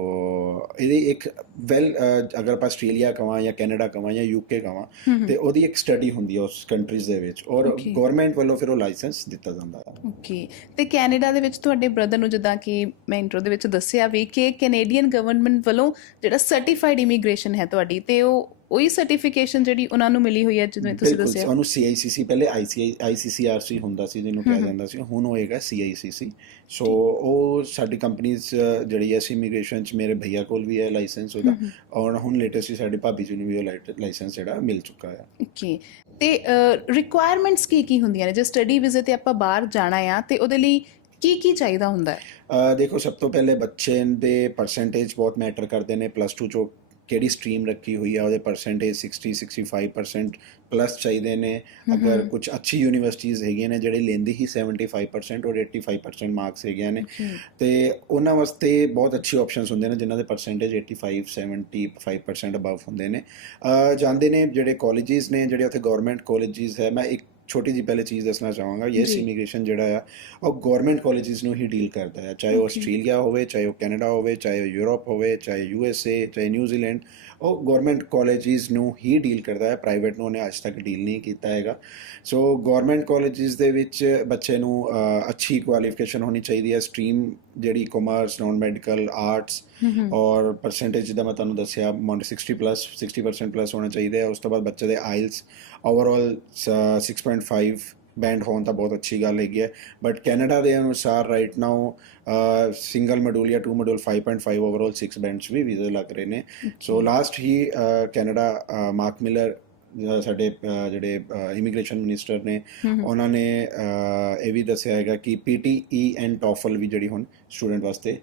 ਇਹਦੀ ਇੱਕ ਵੈਲ ਅਗਰ ਆਪਾਂ ਆਸਟ੍ਰੇਲੀਆ ਕਵਾਂ ਜਾਂ ਕੈਨੇਡਾ ਕਵਾਂ ਜਾਂ ਯੂਕੇ ਕਵਾਂ ਤੇ ਉਹਦੀ ਇੱਕ ਸਟੱਡੀ ਹੁੰਦੀ ਹੈ ਉਸ ਕੰਟਰੀਜ਼ ਦੇ ਵਿੱਚ। ਔਰ Okay. ਗਵਰਨਮੈਂਟ ਵੱਲੋਂ ਫਿਰ ਉਹ ਲਾਇਸੈਂਸ ਦਿੱਤਾ ਜਾਂਦਾ। ਹੈ ਓਕੇ ਤੇ ਕੈਨੇਡਾ ਦੇ ਵਿੱਚ ਤੁਹਾਡੇ ਬ੍ਰਦਰ ਨੂੰ ਜਿੱਦਾਂ ਕਿ ਮੈਂ ਇੰਟਰੋ ਦੇ ਵਿੱਚ ਦੱਸਿਆ ਵੀ ਕਿ ਕੈਨੇਡੀਅਨ ਗਵਰਨਮੈਂਟ ਵੱਲੋਂ ਜਿਹੜਾ ਸਰਟੀਫਾਈਡ ਇਮੀਗ੍ਰੇਸ਼ਨ ਹੈ ਤੁਹਾਡੀ ਤੇ ਉਹ ਉਹੀ ਸਰਟੀਫਿਕੇਸ਼ਨ ਜਿਹੜੀ ਉਹਨਾਂ ਨੂੰ ਮਿਲੀ ਹੋਈ ਹੈ ਜਿਵੇਂ ਤੁਸੀਂ ਦੱਸਿਆ। ਉਹਨੂੰ CICC ਪਹਿਲੇ ICI ICCRC ਹੁੰਦਾ ਸੀ ਜਿਹਨੂੰ ਕਿਹਾ ਜਾਂਦਾ ਸੀ ਹੁਣ ਹੋਏਗਾ CICC ਸੋ ਉਹ ਸਾਡੀ ਕੰਪਨੀਜ਼ ਜਿਹੜੀ ਐ ਇਮੀਗ੍ਰੇਸ਼ਨ ਚ ਮੇਰੇ ਭਈਆ ਕੋਲ ਵੀ ਹੈ ਲਾਇਸੈਂਸ ਉਹਦਾ। ਔਰ ਹੁਣ ਲੇਟੈਸਟ ਹੀ ਸਾਡੀ ਭਾਬੀ ਜੀ ਨੂੰ ਵੀ ਉਹ ਲਾਇਸੈਂਸ ਜਿਹੜਾ ਮਿਲ ਚੁੱਕਾ ਹੈ ਓਕੇ। ਤੇ ਰਿਕੁਆਇਰਮੈਂਟਸ ਕੀ ਕੀ ਹੁੰਦੀਆਂ ਨੇ? ਜੇ ਸਟੱਡੀ ਵੀਜ਼ੇ ਤੇ ਆਪਾਂ ਬਾਹਰ ਜਾਣਾ ਆ ਤੇ ਉਹਦੇ ਲਈ ਕੀ ਕੀ ਚਾਹੀਦਾ ਹੁੰਦਾ ਹੈ? ਦੇਖੋ ਸਭ ਤੋਂ ਪਹਿਲੇ ਬੱਚੇ ਦੇ ਪਰਸੈਂਟੇਜ ਬਹੁਤ ਮੈਟਰ ਕਰਦੇ ਨੇ ਪਲੱਸ 2 ਚੋਂ ਕਿਹੜੀ ਸਟਰੀਮ ਰੱਖੀ ਹੋਈ ਆ ਉਹਦੇ ਪਰਸੈਂਟੇਜ 60 65% ਪਲੱਸ ਚਾਹੀਦੇ ਨੇ। ਅਗਰ ਕੁਝ ਅੱਛੀ ਯੂਨੀਵਰਸਿਟੀਆਂ ਹੈਗੀਆਂ ਨੇ ਜਿਹੜੇ ਲੈਂਦੀ ਹੀ 75% ਔਰ 85% ਮਾਰਕਸ ਹੈਗੀਆਂ ਨੇ। ਤੇ ਉਹਨਾਂ ਵਾਸਤੇ ਬਹੁਤ ਅੱਛੀ ਆਪਸ਼ਨਸ ਹੁੰਦੇ ਨੇ ਜਿਨ੍ਹਾਂ ਦੇ ਪਰਸੈਂਟੇਜ 85 75% ਅਬਵ ਹੁੰਦੇ ਨੇ। ਜਾਂਦੇ ਨੇ ਜਿਹੜੇ ਕਾਲਜਿਸ ਨੇ ਜਿਹੜੇ ਉੱਥੇ ਗਵਰਨਮੈਂਟ ਕਾਲਜਿਸ ਹੈ ਮੈਂ ਇੱਕ ਛੋਟੀ ਜਿਹੀ ਪਹਿਲੇ ਚੀਜ਼ ਦੱਸਣਾ ਚਾਹਾਂਗਾ ਯੈਸ ਜੀ। ਇਮੀਗ੍ਰੇਸ਼ਨ ਜਿਹੜਾ ਆ ਉਹ ਗਵਰਨਮੈਂਟ ਕਾਲਜਸ ਨੂੰ ਹੀ ਡੀਲ ਕਰਦਾ ਹੈ ਚਾਹੇ ਉਹ. ਆਸਟ੍ਰੇਲੀਆ ਹੋਵੇ ਚਾਹੇ ਉਹ ਕੈਨੇਡਾ ਹੋਵੇ ਚਾਹੇ ਉਹ ਯੂਰਪ ਹੋਵੇ ਚਾਹੇ ਯੂ ਐਸ ਏ ਚਾਹੇ ਨਿਊਜ਼ੀਲੈਂਡ ਉਹ ਗਵਰਨਮੈਂਟ ਕਾਲਜਸ ਨੂੰ ਹੀ ਡੀਲ ਕਰਦਾ ਹੈ ਪ੍ਰਾਈਵੇਟ ਨੂੰ ਉਹਨੇ ਅੱਜ ਤੱਕ ਡੀਲ ਨਹੀਂ ਕੀਤਾ ਹੈਗਾ। ਸੋ ਗਵਰਨਮੈਂਟ ਕਾਲਜਸ ਦੇ ਵਿੱਚ ਬੱਚੇ ਨੂੰ ਅੱਛੀ ਕੁਆਲੀਫਿਕੇਸ਼ਨ ਹੋਣੀ ਚਾਹੀਦੀ ਹੈ। ਸਟਰੀਮ ਜਿਹੜੀ ਕਾਮਰਸ ਨਾਨ ਮੈਡੀਕਲ ਆਰਟਸ ਔਰ ਪਰਸੈਂਟੇਜ ਜਿੱਦਾਂ ਮੈਂ ਤੁਹਾਨੂੰ ਦੱਸਿਆ ਮੌਂਟ 60 ਪਲੱਸ 60% ਪਲੱਸ ਹੋਣਾ ਚਾਹੀਦਾ ਹੈ। ਉਸ ਤੋਂ ਬਾਅਦ ਬੱਚੇ ਦੇ ਆਇਲਸ ਓਵਰਆਲ 6.5 ਬੈਂਡ ਹੋਣ ਤਾਂ ਬਹੁਤ ਅੱਛੀ ਗੱਲ ਹੈਗੀ ਹੈ। ਬਟ ਕੈਨੇਡਾ ਦੇ ਅਨੁਸਾਰ ਰਾਈਟ ਨਾਓ ਸਿੰਗਲ ਮੋਡਿਊਲ ਜਾਂ ਟੂ ਮੋਡਿਊਲ 5.5 ਓਵਰਆਲ 6 ਬੈਂਡਸ ਵੀ ਵੀਜ਼ੇ ਲੱਗ ਰਹੇ ਨੇ। ਸੋ ਲਾਸਟ ਹੀ ਕੈਨੇਡਾ ਮਾਰਕ ਮਿਲਰ ਸਾਡੇ ਜਿਹੜੇ ਇਮੀਗ੍ਰੇਸ਼ਨ ਮਿਨਿਸਟਰ ਨੇ ਉਹਨਾਂ ਨੇ ਇਹ ਵੀ ਦੱਸਿਆ ਹੈਗਾ ਕਿ ਪੀਟੀਈ ਐਂਡ ਟੋਫਲ ਵੀ ਜਿਹੜੀ ਹੁਣ ਸਟੂਡੈਂਟ ਵਾਸਤੇ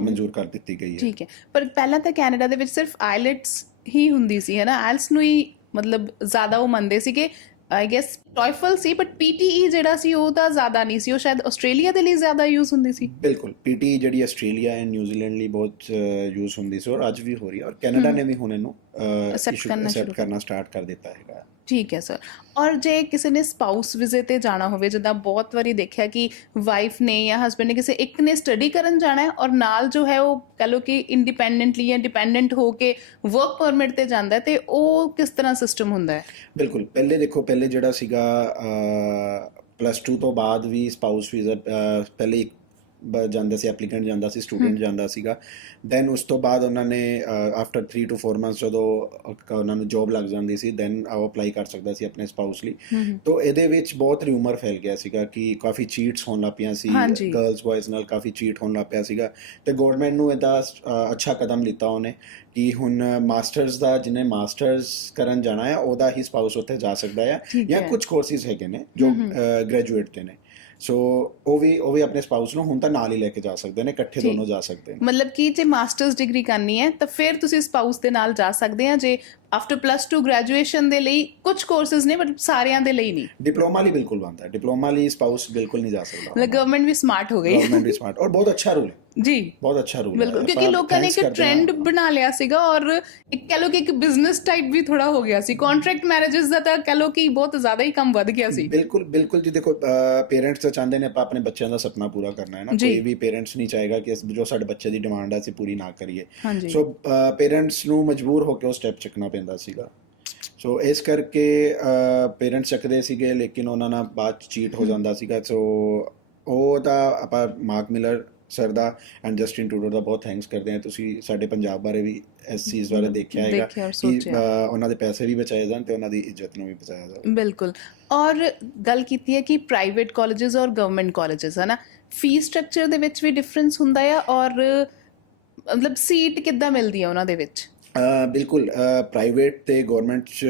ਮਨਜ਼ੂਰ ਕਰ ਦਿੱਤੀ ਗਈ ਹੈ। ਠੀਕ ਹੈ। ਪਰ ਪਹਿਲਾਂ ਤਾਂ ਕੈਨੇਡਾ ਦੇ ਵਿੱਚ ਸਿਰਫ ਆਇਲਟਸ ਹੀ ਹੁੰਦੀ ਸੀ ਹੈ ਨਾ? ਆਇਲਸ ਨੂੰ ਹੀ ਮਤਲਬ ਜ਼ਿਆਦਾ ਉਹ ਮੰਨਦੇ ਸੀਗੇ। ਆਈ ਗੈਸ ਟੋਇਫਲ ਸੀ ਬਟ ਪੀਟੀਈ ਜਿਹੜਾ ਸੀ ਉਹ ਤਾਂ ਜ਼ਿਆਦਾ ਨਹੀਂ ਸੀ। ਉਹ ਸ਼ਾਇਦ ਆਸਟ੍ਰੇਲੀਆ ਦੇ ਲਈ ਜ਼ਿਆਦਾ ਯੂਜ਼ ਹੁੰਦੀ ਸੀ। ਬਿਲਕੁਲ। ਪੀਟੀ ਜਿਹੜੀ ਆਸਟ੍ਰੇਲੀਆ ਐਂਡ ਨਿਊਜ਼ੀਲੈਂਡ ਲਈ ਬਹੁਤ ਯੂਜ਼ ਹੁੰਦੀ ਸੀ ਔਰ ਅੱਜ ਵੀ ਹੋ ਰਹੀ ਹੈ ਔਰ ਕੈਨੇਡਾ ਨੇ ਵੀ ਹੁਣ ਇਹਨੂੰ Accept ਕਰਨਾ ਸ਼ੁਰੂ ਐਕਸੈਪਟ ਕਰਨਾ ਸਟਾਰਟ ਕਰ ਦਿੱਤਾ ਹੈਗਾ। ਠੀਕ ਹੈ ਸਰ ਔਰ ਜੇ ਕਿਸੇ ਨੇ ਸਪਾਊਸ ਵੀਜ਼ੇ ਤੇ ਜਾਣਾ ਹੋਵੇ, ਜਿੱਦਾਂ ਬਹੁਤ ਵਾਰੀ ਦੇਖਿਆ ਕਿ ਵਾਈਫ ਨੇ ਜਾਂ ਹਸਬੰਡ ਨੇ ਕਿਸੇ ਇੱਕ ਨੇ ਸਟੱਡੀ ਕਰਨ ਜਾਣਾ ਹੈ ਔਰ ਨਾਲ ਜੋ ਹੈ ਉਹ ਕਹ ਲਓ ਕਿ ਇੰਡੀਪੈਂਡੈਂਟਲੀ ਜਾਂ ਡਿਪੈਂਡੈਂਟ ਹੋ ਕੇ ਵਰਕ ਪਰਮਿਟ ਤੇ ਜਾਂਦਾ ਹੈ, ਤੇ ਉਹ ਕਿਸ ਤਰ੍ਹਾਂ ਸਿਸਟਮ ਹੁੰਦਾ ਹੈ? ਬਿਲਕੁਲ। ਪਹਿਲੇ ਦੇਖੋ, ਪਹਿਲੇ ਜਿਹੜਾ ਸੀਗਾ ਪਲੱਸ 2 ਤੋਂ ਬਾਅਦ ਵੀ ਸਪਾਊਸ ਵੀਜ਼ਾ ਪਹਿਲੇ ਜਾਂਦਾ ਸੀ ਐਪਲੀਕੈਂਟ ਜਾਂਦਾ ਸੀ ਸਟੂਡੈਂਟ ਜਾਂਦਾ ਸੀਗਾ। ਦੈਨ ਉਸ ਤੋਂ ਬਾਅਦ ਉਹਨਾਂ ਨੇ ਆਫਟਰ 3 ਟੂ 4 ਮੰਥਸ ਜਦੋਂ ਉਹਨਾਂ ਨੂੰ ਜੌਬ ਲੱਗ ਜਾਂਦੀ ਸੀ ਦੈਨ ਉਹ ਅਪਲਾਈ ਕਰ ਸਕਦਾ ਸੀ ਆਪਣੇ ਸਪਾਊਸ ਲਈ। ਤੋ ਇਹਦੇ ਵਿੱਚ ਬਹੁਤ ਰਿਊਮਰ ਫੈਲ ਗਿਆ ਸੀਗਾ ਕਿ ਕਾਫੀ ਚੀਟਸ ਹੋਣ ਲੱਗ ਪਈਆਂ ਸੀ। ਗਰਲਸ ਬॉयਜ਼ ਨਾਲ ਕਾਫੀ ਚੀਟ ਹੋਣ ਲੱਗ ਪਿਆ ਸੀਗਾ। ਤੇ ਗਵਰਨਮੈਂਟ ਨੂੰ ਇਹਦਾ ਅੱਛਾ ਕਦਮ ਲਿੱਤਾ ਉਹਨੇ ਕਿ ਹੁਣ ਮਾਸਟਰਸ ਦਾ ਜਿਹਨੇ ਮਾਸਟਰਸ ਕਰਨ ਜਾਣਾ ਹੈ ਉਹਦਾ ਹੀ ਸਪਾਊਸ ਉੱਥੇ ਜਾ ਸਕਦਾ ਹੈ ਜਾਂ। ਕੁਝ ਕੋਰਸਿਸ ਹੈਗੇ ਨੇ ਜੋ ਗ੍ਰੈਜੂਏਟ ਤੇ ਨੇ। ਸੋ ਉਹ ਵੀ ਉਹ ਵੀ ਆਪਣੇ ਸਪਾਊਸ ਨੂੰ ਹੁਣ ਤਾਂ ਨਾਲ ਹੀ ਲੈ ਕੇ ਜਾ ਸਕਦੇ ਨੇ ਇਕੱਠੇ। ਦੋਨੋਂ ਜਾ ਸਕਦੇ ਨੇ ਮਤਲਬ ਕਿ ਜੇ ਮਾਸਟਰਸ ਡਿਗਰੀ ਕਰਨੀ ਹੈ ਤਾਂ ਫਿਰ ਤੁਸੀਂ ਸਪਾਊਸ ਦੇ ਨਾਲ ਜਾ ਸਕਦੇ ਆ ਜੇ ਆਫਟਰ ਪਲੱਸ 2 ਗ੍ਰੈਜੂਏਸ਼ਨ ਦੇ ਲਈ ਕੁਝ ਕੋਰਸਸ ਨੇ ਬਟ ਸਾਰਿਆਂ ਦੇ ਲਈ ਨਹੀਂ। ਡਿਪਲੋਮਾ ਲਈ ਬਿਲਕੁਲ ਬੰਦ ਹੈ। ਡਿਪਲੋਮਾ ਲਈ ਸਪਾਊਸ ਬਿਲਕੁਲ ਨਹੀਂ ਜਾ ਸਕਦਾ। ਮਤਲਬ ਗਵਰਨਮੈਂਟ ਵੀ ਸਮਾਰਟ ਹੋ ਗਈ। ਹੈ ਗਵਰਨਮੈਂਟ ਵੀ ਸਮਾਰਟ ਔਰ ਬਹੁਤ ਅੱਛਾ ਰੂਲ ਹੈ। ਜੀ। ਬਹੁਤ ਅੱਛਾ ਰੂਲ ਹੈ। ਬਿਲਕੁਲ। ਕਿਉਂਕਿ ਲੋਕਾਂ ਨੇ thanks ਇੱਕ। ਟ੍ਰੈਂਡ ਬਣਾ ਲਿਆ ਸੀਗਾ ਔਰ ਇੱਕ ਕਹ ਲੋ ਕਿ ਇੱਕ ਬਿਜ਼ਨਸ ਟਾਈਪ ਵੀ ਥੋੜਾ ਹੋ ਗਿਆ ਸੀ। ਕੰਟਰੈਕਟ ਮੈਰਿਜਸ ਦਾ ਤਾਂ ਕਹ ਲੋ ਕਿ ਬਹੁਤ ਜ਼ਿਆਦਾ ਹੀ ਕੰਮ ਵੱਧ ਗਿਆ ਸੀ। ਬਿਲਕੁਲ ਬਿਲਕੁਲ ਜੀ ਦੇਖੋ ਪੇਰੈਂਟਸ ਤਾਂ ਚਾਹੁੰਦੇ ਨੇ ਆਪਾਂ ਆਪਣੇ ਬੱਚਿਆਂ ਦਾ ਸੁਪਨਾ ਪੂਰਾ ਕਰਨਾ ਹੈ ਨਾ। ਜੀ। ਕੋਈ ਵੀ ਪੇਰੈਂਟਸ ਨਹੀਂ ਚਾਹੇਗਾ ਕਿ ਅਸੀਂ- ਜੋ ਸਾਡੇ ਬੱਚੇ ਦੀ ਡਿਮਾਂਡ ਹੈ ਅਸੀਂ ਪੂਰੀ ਨਾ ਕਰੀਏ। ਹਾਂਜੀ। ਸੋ ਪੇਰੈਂਟਸ ਨੂੰ ਮਜਬੂਰ ਹੋ ਕੇ ਉਹ ਸਟੈਪ ਚੱਕਣਾ ਪੈਂਦਾ ਸੀਗਾ। ਸੋ ਇਸ ਕਰਕੇ ਪੇਰੈਂਟਸ ਚੱਕਦੇ ਸੀਗੇ ਲੇਕਿਨ ਉਹਨਾਂ ਨਾਲ ਬਾਅਦ ਚੀਟ ਹੋ ਜਾਂਦਾ ਸੀਗਾ। ਸੋ ਉਹ ਤਾਂ ਆਪਾਂ ਮਾਰਕ ਮਿਲਰ ਸਰ ਦਾ ਐਂਡ ਜਸਟਿਨ ਟੂਡੋ ਦਾ ਬਹੁਤ ਥੈਂਕਸ ਕਰਦੇ ਹਾਂ। ਤੁਸੀਂ ਸਾਡੇ ਪੰਜਾਬ ਬਾਰੇ ਵੀ ਇਸ ਚੀਜ਼ ਬਾਰੇ ਦੇਖਿਆ ਹੈਗਾ ਕਿ ਉਹਨਾਂ ਦੇ ਪੈਸੇ ਵੀ ਬਚਾਏ ਜਾਣ ਤੇ ਉਹਨਾਂ ਦੀ ਇੱਜ਼ਤ ਨੂੰ ਵੀ ਬਚਾਇਆ ਜਾਵੇ। ਬਿਲਕੁਲ। ਔਰ ਗੱਲ ਕੀਤੀ ਹੈ ਕਿ ਪ੍ਰਾਈਵੇਟ ਕਾਲਜਸ ਔਰ ਗਵਰਨਮੈਂਟ ਕਾਲਜਸ ਹੈ ਨਾ ਫੀਸ ਸਟਰਕਚਰ ਦੇ ਵਿੱਚ ਵੀ ਡਿਫਰੈਂਸ ਹੁੰਦਾ ਹੈ ਔਰ ਮਤਲਬ ਸੀਟ ਕਿੱਦਾਂ ਮਿਲਦੀ ਹੈ ਉਹਨਾਂ ਦੇ ਵਿੱਚ? ਬਿਲਕੁਲ ਪ੍ਰਾਈਵੇਟ ਤੇ ਗਵਰਨਮੈਂਟ ਚ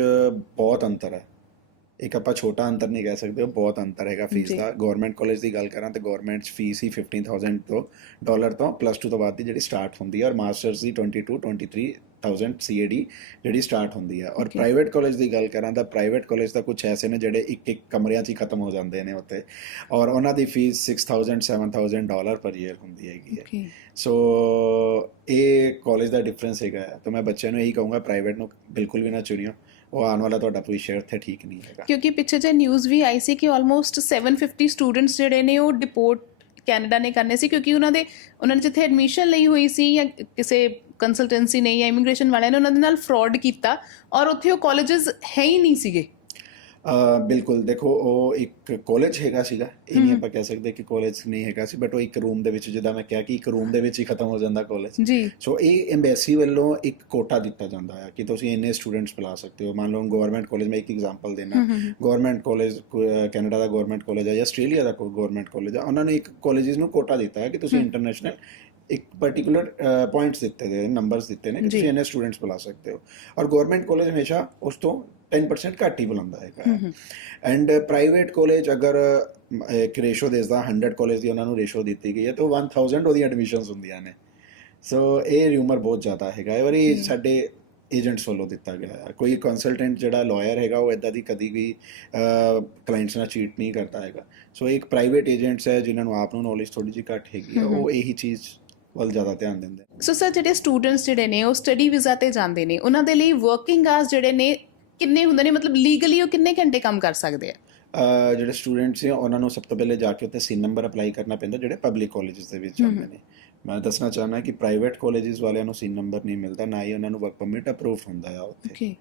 ਬਹੁਤ ਅੰਤਰ ਹੈ ਇੱਕ ਆਪਾਂ ਛੋਟਾ ਅੰਤਰ ਨਹੀਂ ਕਹਿ ਸਕਦੇ ਬਹੁਤ ਅੰਤਰ ਹੈਗਾ ਫੀਸ। ਦਾ ਗਵਰਨਮੈਂਟ ਕਾਲਜ ਦੀ ਗੱਲ ਕਰਾਂ ਤੇ ਗਵਰਨਮੈਂਟ ਚ ਫੀਸ ਹੀ 15000 ਤੋਂ ਡਾਲਰ ਤੋਂ ਪਲੱਸ 2 ਤੋਂ ਬਾਅਦ ਦੀ ਜਿਹੜੀ ਸਟਾਰਟ ਹੁੰਦੀ ਹੈ ਔਰ ਮਾਸਟਰਸ ਦੀ 22 23000 ਸੀਏਡੀ ਜਿਹੜੀ ਸਟਾਰਟ ਹੁੰਦੀ ਹੈ। ਔਰ. ਪ੍ਰਾਈਵੇਟ ਕਾਲਜ ਦੀ ਗੱਲ ਕਰਾਂ ਤਾਂ ਪ੍ਰਾਈਵੇਟ ਕਾਲਜ ਤਾਂ ਕੁਝ ਐਸੇ ਨੇ ਜਿਹੜੇ ਇੱਕ ਇੱਕ ਕਮਰਿਆਂ 'ਚ ਹੀ ਖਤਮ ਹੋ ਜਾਂਦੇ ਨੇ ਉੱਥੇ। ਔਰ ਉਹਨਾਂ ਦੀ ਫੀਸ 6000 7000 ਡਾਲਰ ਪਰ ਈਅਰ ਹੁੰਦੀ ਹੈਗੀ ਹੈ। ਸੋ ਇਹ ਕਾਲਜ ਦਾ ਡਿਫਰੈਂਸ ਹੈਗਾ। ਤਾਂ ਮੈਂ ਬੱਚਿਆਂ ਨੂੰ ਇਹੀ ਕਹੂੰਗਾ ਪ੍ਰਾਈਵੇਟ ਨੂੰ ਬਿਲਕੁਲ ਵੀ ਨਾ ਚੁਣਿਓ। ਉਹ ਆਉਣ ਵਾਲਾ ਤੁਹਾਡਾ ਭਵਿੱਖ ਇੱਥੇ ਠੀਕ ਨਹੀਂ ਹੈਗਾ। ਕਿਉਂਕਿ ਪਿੱਛੇ ਜੇ ਨਿਊਜ਼ ਵੀ ਆਈ ਸੀ ਕਿ ਆਲਮੋਸਟ 750 ਸਟੂਡੈਂਟਸ ਜਿਹੜੇ ਨੇ ਉਹ ਡਿਪੋਰਟ ਕੈਨੇਡਾ ਨੇ ਕਰਨੇ ਸੀ ਕਿਉਂਕਿ ਉਹਨਾਂ ਦੇ ਉਹਨਾਂ ਨੇ ਜਿੱਥੇ ਐਡਮਿਸ਼ਨ ਲਈ ਹੋਈ ਸੀ ਜਾਂ ਕਿਸੇ ਕੰਸਲਟੈਂਸੀ ਨੇ ਜਾਂ ਇਮੀਗ੍ਰੇਸ਼ਨ ਵਾਲਿਆਂ ਨੇ ਉਹਨਾਂ ਦੇ ਨਾਲ ਫਰਾਡ ਕੀਤਾ ਔਰ ਉੱਥੇ ਉਹ ਕਾਲਜਸ ਹੈ ਹੀ ਨਹੀਂ ਸੀਗੇ। ਬਿਲਕੁਲ ਦੇਖੋ ਉਹ ਇੱਕ ਕਾਲਜ ਹੈਗਾ ਸੀਗਾ। ਇਹ ਨਹੀਂ ਆਪਾਂ ਕਹਿ ਸਕਦੇ ਕਿ ਕਾਲਜ ਨਹੀਂ ਹੈਗਾ ਸੀ ਬਟ ਉਹ ਇੱਕ ਰੂਮ ਦੇ ਵਿੱਚ ਜਿੱਦਾਂ ਮੈਂ ਕਿਹਾ ਕਿ ਇੱਕ ਰੂਮ ਦੇ ਵਿੱਚ ਹੀ ਖਤਮ ਹੋ ਜਾਂਦਾ ਕਾਲਜ ਜੀ। ਸੋ ਇਹ ਐਮਬੈਸੀ ਵੱਲੋਂ ਇੱਕ ਕੋਟਾ ਦਿੱਤਾ ਜਾਂਦਾ ਹੈ ਕਿ ਤੁਸੀਂ ਇੰਨੇ ਸਟੂਡੈਂਟਸ ਬੁਲਾ ਸਕਦੇ ਹੋ। ਮੰਨ ਲਓ ਗਵਰਨਮੈਂਟ ਕਾਲਜ ਮੈਂ ਇੱਕ ਐਗਜ਼ਾਮਪਲ ਦੇਣਾ ਗਵਰਨਮੈਂਟ ਕਾਲਜ ਕੈਨੇਡਾ ਦਾ ਗਵਰਨਮੈਂਟ ਕਾਲਜ ਹੈ ਜਾਂ ਆਸਟ੍ਰੇਲੀਆ ਦਾ ਗਵਰਨਮੈਂਟ ਕਾਲਜ ਹੈ ਉਹਨਾਂ ਨੇ ਇੱਕ ਕਾਲਜਸ ਨੂੰ ਕੋਟਾ ਦਿੱਤਾ ਹੈ ਕਿ ਤੁਸੀਂ ਇੰਟਰਨੈਸ਼ਨਲ ਇੱਕ ਪਾਰਟਿਕੂਲਰ ਪੁਆਇੰਟਸ ਦਿੱਤੇ ਨੇ ਨੰਬਰਸ ਦਿੱਤੇ ਨੇ ਕਿ। ਤੁਸੀਂ ਇੰਨੇ ਸਟੂਡੈਂਟਸ ਬੁਲਾ ਸਕਦੇ ਹੋ। ਔਰ ਗਵਰਨਮੈਂਟ ਕਾਲਜ ਹਮੇਸ਼ਾ ਉਸ ਤੋਂ 10% ਘੱਟ ਹੀ ਬੁਲਾਉਂਦਾ ਹੈਗਾ। ਐਂਡ ਪ੍ਰਾਈਵੇਟ ਕਾਲਜ ਅਗਰ ਇੱਕ ਰੇਸ਼ੋ ਦੇਸਦਾ 100 ਕਾਲਜ ਦੀ ਉਹਨਾਂ ਨੂੰ ਰੇਸ਼ੋ ਦਿੱਤੀ ਗਈ ਹੈ ਤਾਂ 1000 ਉਹਦੀਆਂ ਐਡਮਿਸ਼ਨਸ ਹੁੰਦੀਆਂ ਨੇ। ਸੋ ਇਹ ਰਿਊਮਰ ਬਹੁਤ ਜ਼ਿਆਦਾ ਹੈਗਾ। ਇਹ ਸਾਡੇ ਏਜੰਟਸ ਵੱਲੋਂ ਦਿੱਤਾ ਗਿਆ ਹੈ। ਕੋਈ ਕੰਸਲਟੈਂਟ ਜਿਹੜਾ ਲਾਇਰ ਹੈਗਾ ਉਹ ਇਦਾਂ ਦੀ ਕਦੀ ਵੀ ਕਲਾਇੰਟਸ ਨਾਲ ਚੀਟ ਨਹੀਂ ਕਰਦਾ ਹੈਗਾ। ਸੋ ਇੱਕ ਪ੍ਰਾਈਵੇਟ ਏਜੰਟਸ ਹੈ ਜਿਨ੍ਹਾਂ ਨੂੰ ਆਪ ਨੂੰ ਨੌਲੇਜ ਥੋੜੀ ਜਿਹੀ ਘੱਟ ਹੈਗੀ ਉਹ ਇਹੀ ਚੀਜ਼ ਵੱਲ ਜ਼ਿਆਦਾ ਧਿਆਨ ਦਿੰਦੇ ਸੋ ਸਰ ਜਿਹੜੇ ਸਟੂਡੈਂਟਸ ਜਿਹੜੇ ਨੇ ਉਹ ਸਟੱਡੀ ਵੀਜ਼ਾ ਤੇ ਜਾਂਦੇ ਨੇ ਉਹਨਾਂ ਦੇ ਲਈ ਵਰਕਿੰਗ ਆਵਰਸ ਜਿਹੜੇ ਨੇ ਕਿੰਨੇ ਹੁੰਦੇ ਨੇ? ਮਤਲਬ ਲੀਗਲੀ ਉਹ ਕਿੰਨੇ ਘੰਟੇ ਕੰਮ ਕਰ ਸਕਦੇ ਆ? ਜਿਹੜੇ ਸਟੂਡੈਂਟਸ ਨੇ ਉਹਨਾਂ ਨੂੰ ਸਭ ਤੋਂ ਪਹਿਲੇ ਜਾ ਕੇ ਉੱਥੇ ਸੀਨ ਨੰਬਰ ਅਪਲਾਈ ਕਰਨਾ ਪੈਂਦਾ ਜਿਹੜੇ ਪਬਲਿਕ ਕਾਲਜਸ ਦੇ ਵਿੱਚ ਜਾਂਦੇ ਨੇ। ਮੈਂ ਦੱਸਣਾ ਚਾਹਨਾ ਕਿ ਪ੍ਰਾਈਵੇਟ ਕਾਲਜਸ ਵਾਲਿਆਂ ਨੂੰ ਸੀਨ ਨੰਬਰ ਨਹੀਂ ਮਿਲਦਾ ਨਾ ਹੀ ਉਹਨਾਂ ਨੂੰ ਵਰਕ ਪਰਮਿਟ ਅਪਰੂਵ ਹੁੰਦਾ ਆ ਉੱਥੇ।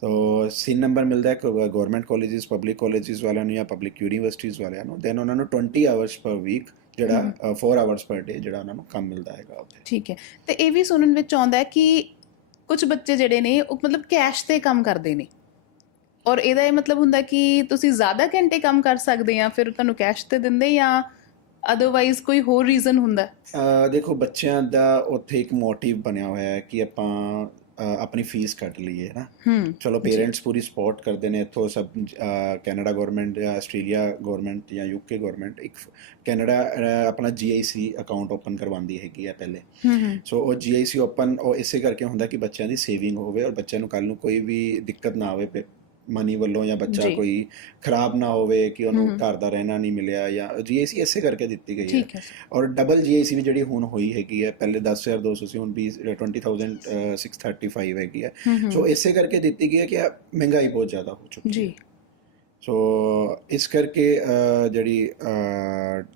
ਤੋ ਸੀਨ ਨੰਬਰ ਮਿਲਦਾ ਹੈ ਗਵਰਨਮੈਂਟ ਕਾਲਜਸ ਪਬਲਿਕ ਕਾਲਜਸ ਵਾਲਿਆਂ ਨੂੰ ਜਾਂ ਪਬਲਿਕ ਯੂਨੀਵਰਸਿਟੀਜ਼ ਵਾਲਿਆਂ ਨੂੰ ਦੈਨ ਉਹਨਾਂ ਨੂੰ 20 ਆਵਰਸ ਪਰ ਵੀਕ ਜਿਹੜਾ 4 ਆਵਰਸ ਪਰ ਡੇ ਜਿਹੜਾ ਉਹਨਾਂ ਨੂੰ ਕੰਮ ਮਿਲਦਾ ਹੈਗਾ ਉੱਥੇ। ਠੀਕ ਹੈ। ਤੇ ਇਹ ਵੀ ਸੁਣਨ ਵਿੱਚ ਆਉਂਦਾ ਹੈ ਕਿ ਕੁਝ ਬੱਚੇ ਜਿਹੜੇ ਨੇ ਉਹ ਮਤਲਬ ਕੈਸ਼ ਤੇ ਕੰਮ ਕਰਦੇ ਨੇ। ਔਰ ਇਹਦਾ ਇਹ ਮਤਲਬ ਹੁੰਦਾ ਕਿ ਤੁਸੀਂ ਜ਼ਿਆਦਾ ਘੰਟੇ ਕੰਮ ਕਰ ਸਕਦੇ ਆ ਫਿਰ ਤੁਹਾਨੂੰ ਕੈਸ਼ ਤੇ ਦਿੰਦੇ ਜਾਂ ਅਦਰਵਾਈਜ਼ ਕੋਈ ਹੋਰ ਰੀਜ਼ਨ ਹੁੰਦਾ? ਦੇਖੋ ਬੱਚਿਆਂ ਦਾ ਉੱਥੇ ਇੱਕ ਮੋਟਿਵ ਬਣਿਆ ਹੋਇਆ ਹੈ ਕਿ ਆਪਾਂ ਆਪਣੀ ਫੀਸ ਕੱਟ ਲਈਏ ਨਾ ਹੂੰ। ਚਲੋ ਪੇਰੈਂਟਸ ਪੂਰੀ ਸਪੋਰਟ ਕਰਦੇ ਨੇ ਇੱਥੋਂ ਸਭ ਕੈਨੇਡਾ ਗਵਰਨਮੈਂਟ ਜਾਂ ਆਸਟ੍ਰੇਲੀਆ ਗਵਰਨਮੈਂਟ ਜਾਂ ਯੂਕੇ ਗਵਰਨਮੈਂਟ ਇੱਕ ਕੈਨੇਡਾ ਆਪਣਾ GIC ਅਕਾਊਂਟ ਓਪਨ ਕਰਵਾਉਂਦੀ ਹੈਗੀ ਹੈ ਪਹਿਲੇ ਸੋ ਉਹ GIC ਓਪਨ ਉਹ ਇਸੇ ਕਰਕੇ ਹੁੰਦਾ ਕਿ ਬੱਚਿਆਂ ਦੀ ਸੇਵਿੰਗ ਹੋਵੇ ਔਰ ਬੱਚਿਆਂ ਨੂੰ ਕੱਲ ਨੂੰ ਕੋਈ ਵੀ ਦਿੱਕਤ ਨਾ ਆਵੇ ਮਨੀ ਵੱਲੋਂ ਜਾਂ ਬੱਚਾ ਜੀ। ਕੋਈ ਖਰਾਬ ਨਾ ਹੋਵੇ ਕਿ ਉਹਨੂੰ ਹਮ। ਘਰ ਦਾ ਰਹਿਣਾ ਨਹੀਂ ਮਿਲਿਆ ਜਾਂ GIC ਇਸੇ ਕਰਕੇ ਦਿੱਤੀ ਗਈ ਹੈ। ਠੀਕ ਹੈ sir। ਔਰ ਡਬਲ GIC ਵੀ ਜਿਹੜੀ ਹੁਣ ਹੋਈ ਹੈਗੀ ਹੈ ਪਹਿਲੇ 10200 ਸੀ ਹੁਣ 20 20635 ਹੈਗੀ ਹੈ। ਸੋ ਇਸੇ ਕਰਕੇ ਦਿੱਤੀ ਗਈ ਹੈ ਕਿ ਇਹ ਮਹਿੰਗਾਈ ਬਹੁਤ ਜ਼ਿਆਦਾ ਹੋ ਚੁੱਕੀ ਜੀ। ਹੈ। ਸੋ ਇਸ ਕਰਕੇ ਅਹ, ਜਿਹੜੀ